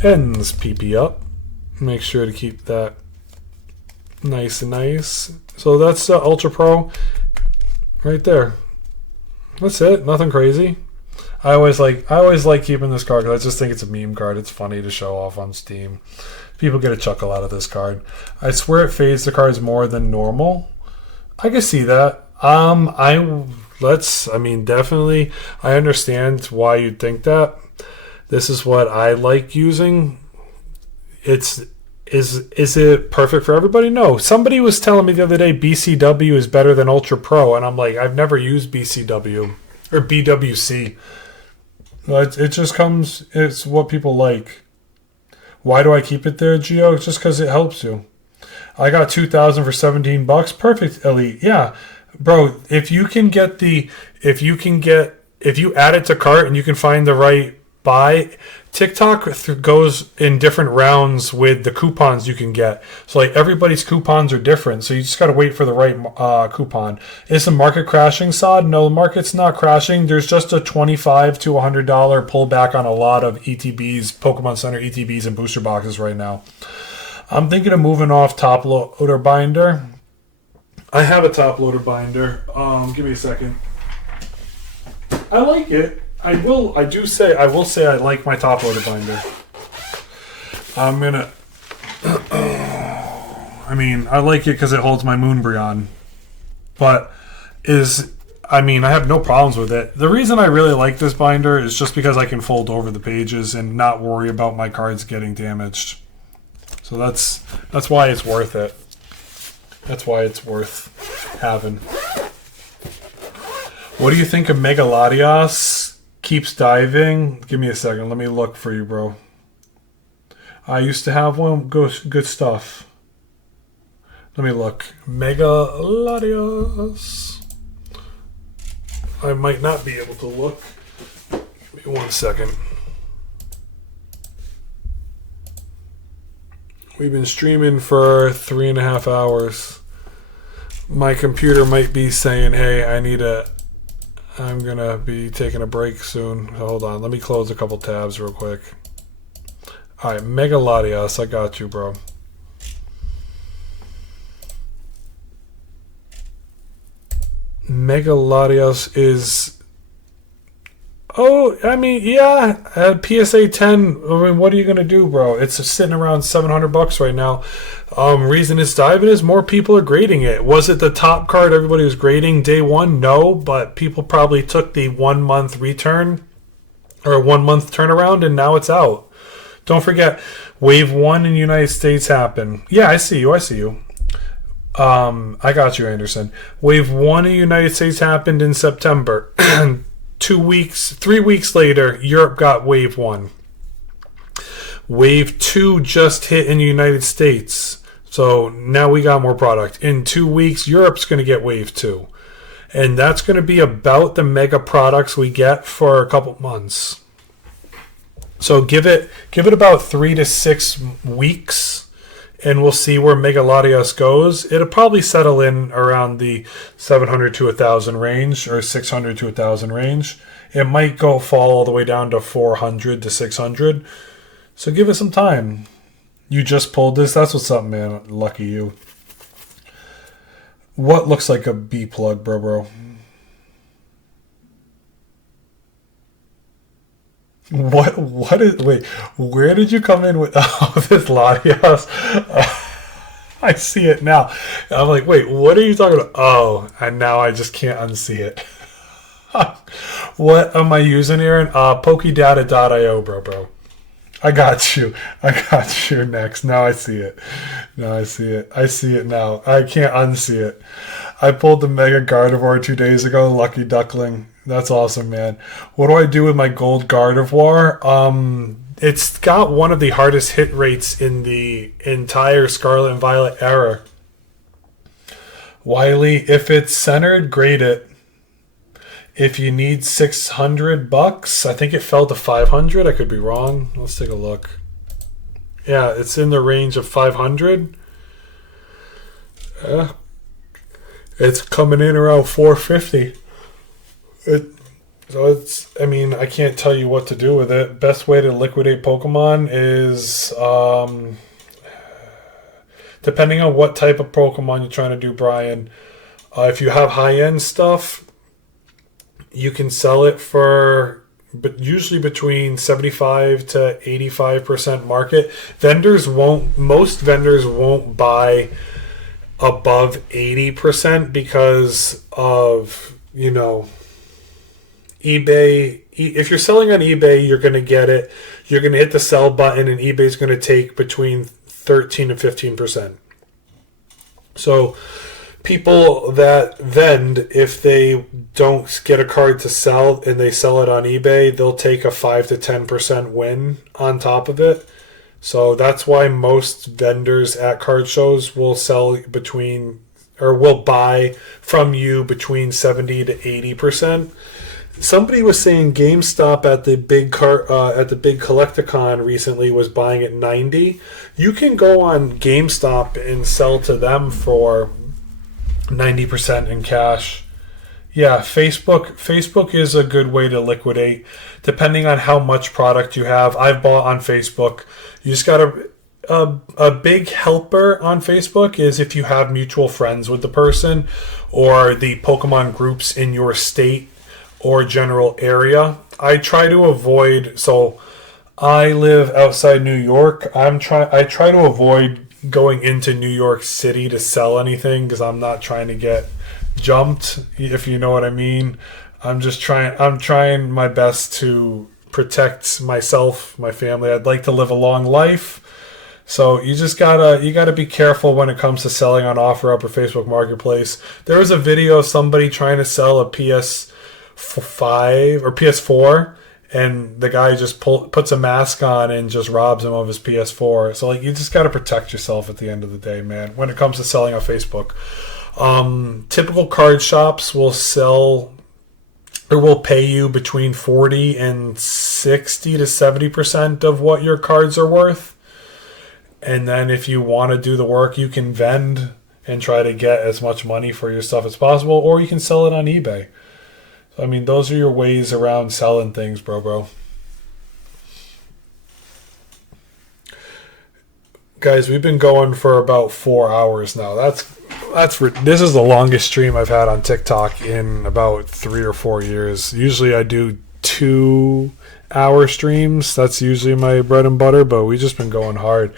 Ends PP up. Make sure to keep that nice and nice. So that's the Ultra Pro right there. That's it. Nothing crazy. I always like keeping this card because I just think it's a meme card. It's funny to show off on Steam. People get a chuckle out of this card. I swear it fades the cards more than normal. I can see that. Definitely I understand why you'd think that. This is what I like using. Is it perfect for everybody? No. Somebody was telling me the other day BCW is better than Ultra Pro, and I'm like, I've never used BCW or BWC. It just comes, it's what people like. Why do I keep it there, Gio? It's just because it helps you. I got 2,000 for $17. Perfect, Elite. Yeah. Bro, if you add it to cart and you can find the right buy, TikTok goes in different rounds with the coupons you can get. So, like, everybody's coupons are different. So you just got to wait for the right coupon. Is the market crashing, Sod? No, the market's not crashing. There's just a $25 to $100 pullback on a lot of ETBs, Pokemon Center ETBs, and booster boxes right now. I'm thinking of moving off top loader binder. I have a top loader binder. Give me a second. I like it. I will say I like my top loader binder. I'm gonna. I mean, I like it because it holds my Moonbryon, but I have no problems with it. The reason I really like this binder is just because I can fold over the pages and not worry about my cards getting damaged. So that's why it's worth it. That's why it's worth having. What do you think of Megaladios? Keeps diving. Give me a second. Let me look for you, bro. I used to have one. Good stuff. Let me look. Megaladios. I might not be able to look. Give me 1 second. We've been streaming for 3.5 hours. My computer might be saying, hey, I'm going to be taking a break soon. Hold on. Let me close a couple tabs real quick. All right, Megaladios. I got you, bro. Megaladios is... Oh, I mean, yeah. PSA 10. I mean, what are you going to do, bro? It's sitting around $700 right now. Reason it's diving is more people are grading it. Was it the top card everybody was grading day one? No, but people probably took the 1 month return or 1 month turnaround, and now it's out. Don't forget, Wave 1 in the United States happened. Yeah, I see you. I got you, Anderson. Wave 1 in the United States happened in September. 3 weeks later, Europe got Wave 1. Wave 2 just hit in the United States. So now we got more product. In 2 weeks, Europe's going to get Wave 2. And that's going to be about the mega products we get for a couple months. So give it about 3 to 6 weeks, and we'll see where Megaladios goes. It'll probably settle in around the 700 to 1,000 range, or 600 to 1,000 range. It might fall all the way down to 400 to 600. So give it some time. You just pulled this. That's what's up, man. Lucky you. What looks like a B plug, bro? Wait, where did you come in with this Latios? I see it now. I'm like, wait, what are you talking about? Oh, and now I just can't unsee it. What am I using here? Pokedata.io, bro. I got you next. Now I see it. I see it now. I can't unsee it. I pulled the Mega Gardevoir 2 days ago. Lucky Duckling. That's awesome, man. What do I do with my gold Gardevoir? It's got one of the hardest hit rates in the entire Scarlet and Violet era. Wiley, if it's centered, grade it. If you need $600, I think it fell to 500. I could be wrong. Let's take a look. Yeah, it's in the range of 500. It's coming in around 450. I can't tell you what to do with it. Best way to liquidate Pokemon is, depending on what type of Pokemon you're trying to do, Brian. If you have high-end stuff, you can sell it for, but usually between 75 to 85% market. Most vendors won't buy above 80% because of, eBay. If you're selling on eBay, you're going to get it. You're going to hit the sell button, and eBay's going to take between 13 and 15%. So people that vend, if they don't get a card to sell and they sell it on eBay, they'll take a 5 to 10% win on top of it. So that's why most vendors at card shows will will buy from you between 70 to 80%. Somebody was saying GameStop at the big Collecticon recently was buying at 90. You can go on GameStop and sell to them for 90% in cash. Yeah, Facebook is a good way to liquidate, depending on how much product you have. I've bought on Facebook. You just gotta. a big helper on Facebook is if you have mutual friends with the person or the Pokemon groups in your state or general area. I try to avoid, so I live outside New York. I try to avoid going into New York City to sell anything because I'm not trying to get jumped, if you know what I mean. I'm trying my best to protect myself, my family. I'd like to live a long life. So you gotta be careful when it comes to selling on OfferUp or Facebook Marketplace. There was a video of somebody trying to sell a PS5 or PS4, and the guy just puts a mask on and just robs him of his PS4. So like, you just gotta protect yourself at the end of the day, man. When it comes to selling on Facebook, typical card shops will sell or will pay you between 40 and 60 to 70% of what your cards are worth. And then if you want to do the work, you can vend and try to get as much money for your stuff as possible, or you can sell it on eBay. I mean, those are your ways around selling things, bro. Guys, we've been going for about 4 hours now. This is the longest stream I've had on TikTok in about 3 or 4 years. Usually I do 2-hour streams. That's usually my bread and butter, but we've just been going hard.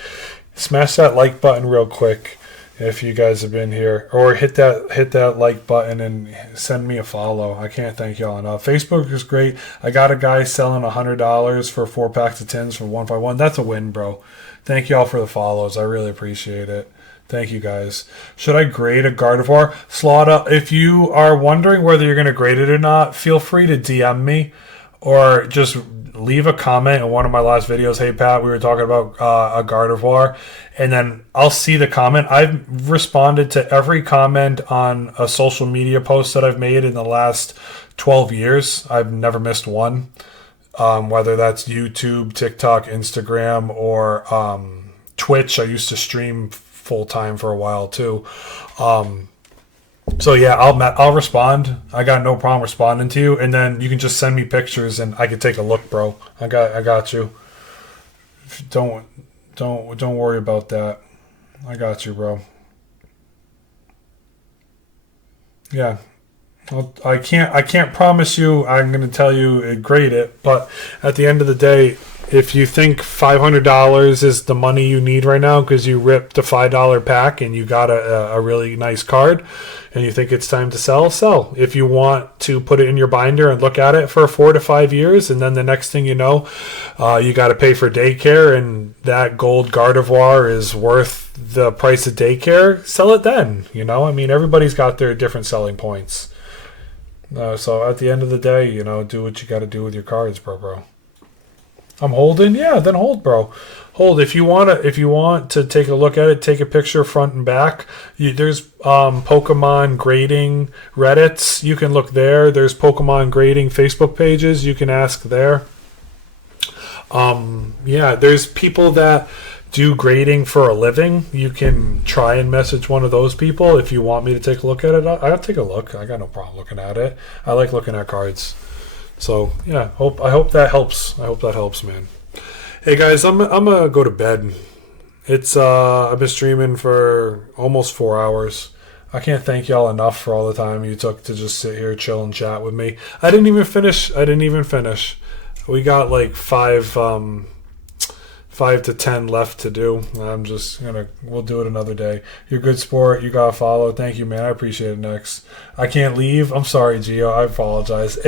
Smash that like button real quick if you guys have been here, or hit that like button and send me a follow. I can't thank y'all enough. Facebook is great. I got a guy selling $100 for 4 packs of tins for 151. That's a win, bro. Thank y'all for the follows. I really appreciate it. Thank you, guys. Should I grade a Gardevoir? Slaughter, if you are wondering whether you're going to grade it or not, feel free to DM me or just leave a comment in one of my last videos. Hey, Pat, we were talking about a Gardevoir. And then I'll see the comment. I've responded to every comment on a social media post that I've made in the last 12 years. I've never missed one. Whether that's YouTube, TikTok, Instagram, or Twitch. I used to stream full-time for a while too. So yeah, I'll respond. I got no problem responding to you, and then you can just send me pictures and I can take a look, bro. I got you. Don't worry about that. I got you, bro. Yeah. I can't promise you I'm going to tell you grade it, but at the end of the day, if you think $500 is the money you need right now because you ripped a $5 pack and you got a really nice card and you think it's time to sell. If you want to put it in your binder and look at it for 4 to 5 years, and then the next thing you know, you got to pay for daycare and that gold Gardevoir is worth the price of daycare, sell it then. You know, I mean, everybody's got their different selling points. So at the end of the day, you know, do what you got to do with your cards, bro. I'm holding, yeah. Then hold, bro. Hold. If you want to take a look at it, take a picture front and back. There's Pokemon grading Reddits. You can look there. There's Pokemon grading Facebook pages. You can ask there. Yeah. There's people that do grading for a living. You can try and message one of those people if you want me to take a look at it. I'll take a look. I got no problem looking at it. I like looking at cards. So yeah, I hope that helps. I hope that helps, man. Hey guys, I'm gonna go to bed. It's I've been streaming for almost 4 hours. I can't thank y'all enough for all the time you took to just sit here, chill, and chat with me. I didn't even finish. We got like 5 to 10 left to do. We'll do it another day. You're a good sport. You got to follow. Thank you, man. I appreciate it. Next. I can't leave. I'm sorry, Gio. I apologize.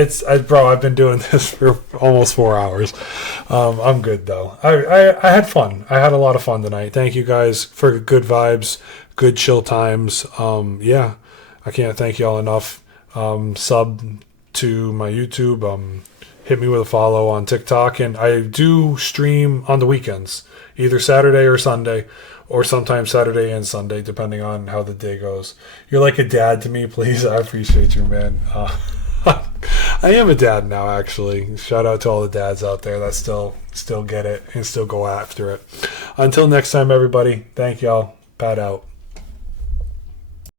Bro, I've been doing this for almost 4 hours. I'm good though. I had fun. I had a lot of fun tonight. Thank you guys for good vibes, good chill times. Yeah, I can't thank y'all enough. Sub to my YouTube. Hit me with a follow on TikTok, and I do stream on the weekends, either Saturday or Sunday, or sometimes Saturday and Sunday, depending on how the day goes. You're like a dad to me, please. I appreciate you, man. I am a dad now, actually. Shout out to all the dads out there that still get it and still go after it. Until next time, everybody. Thank y'all. Pat out.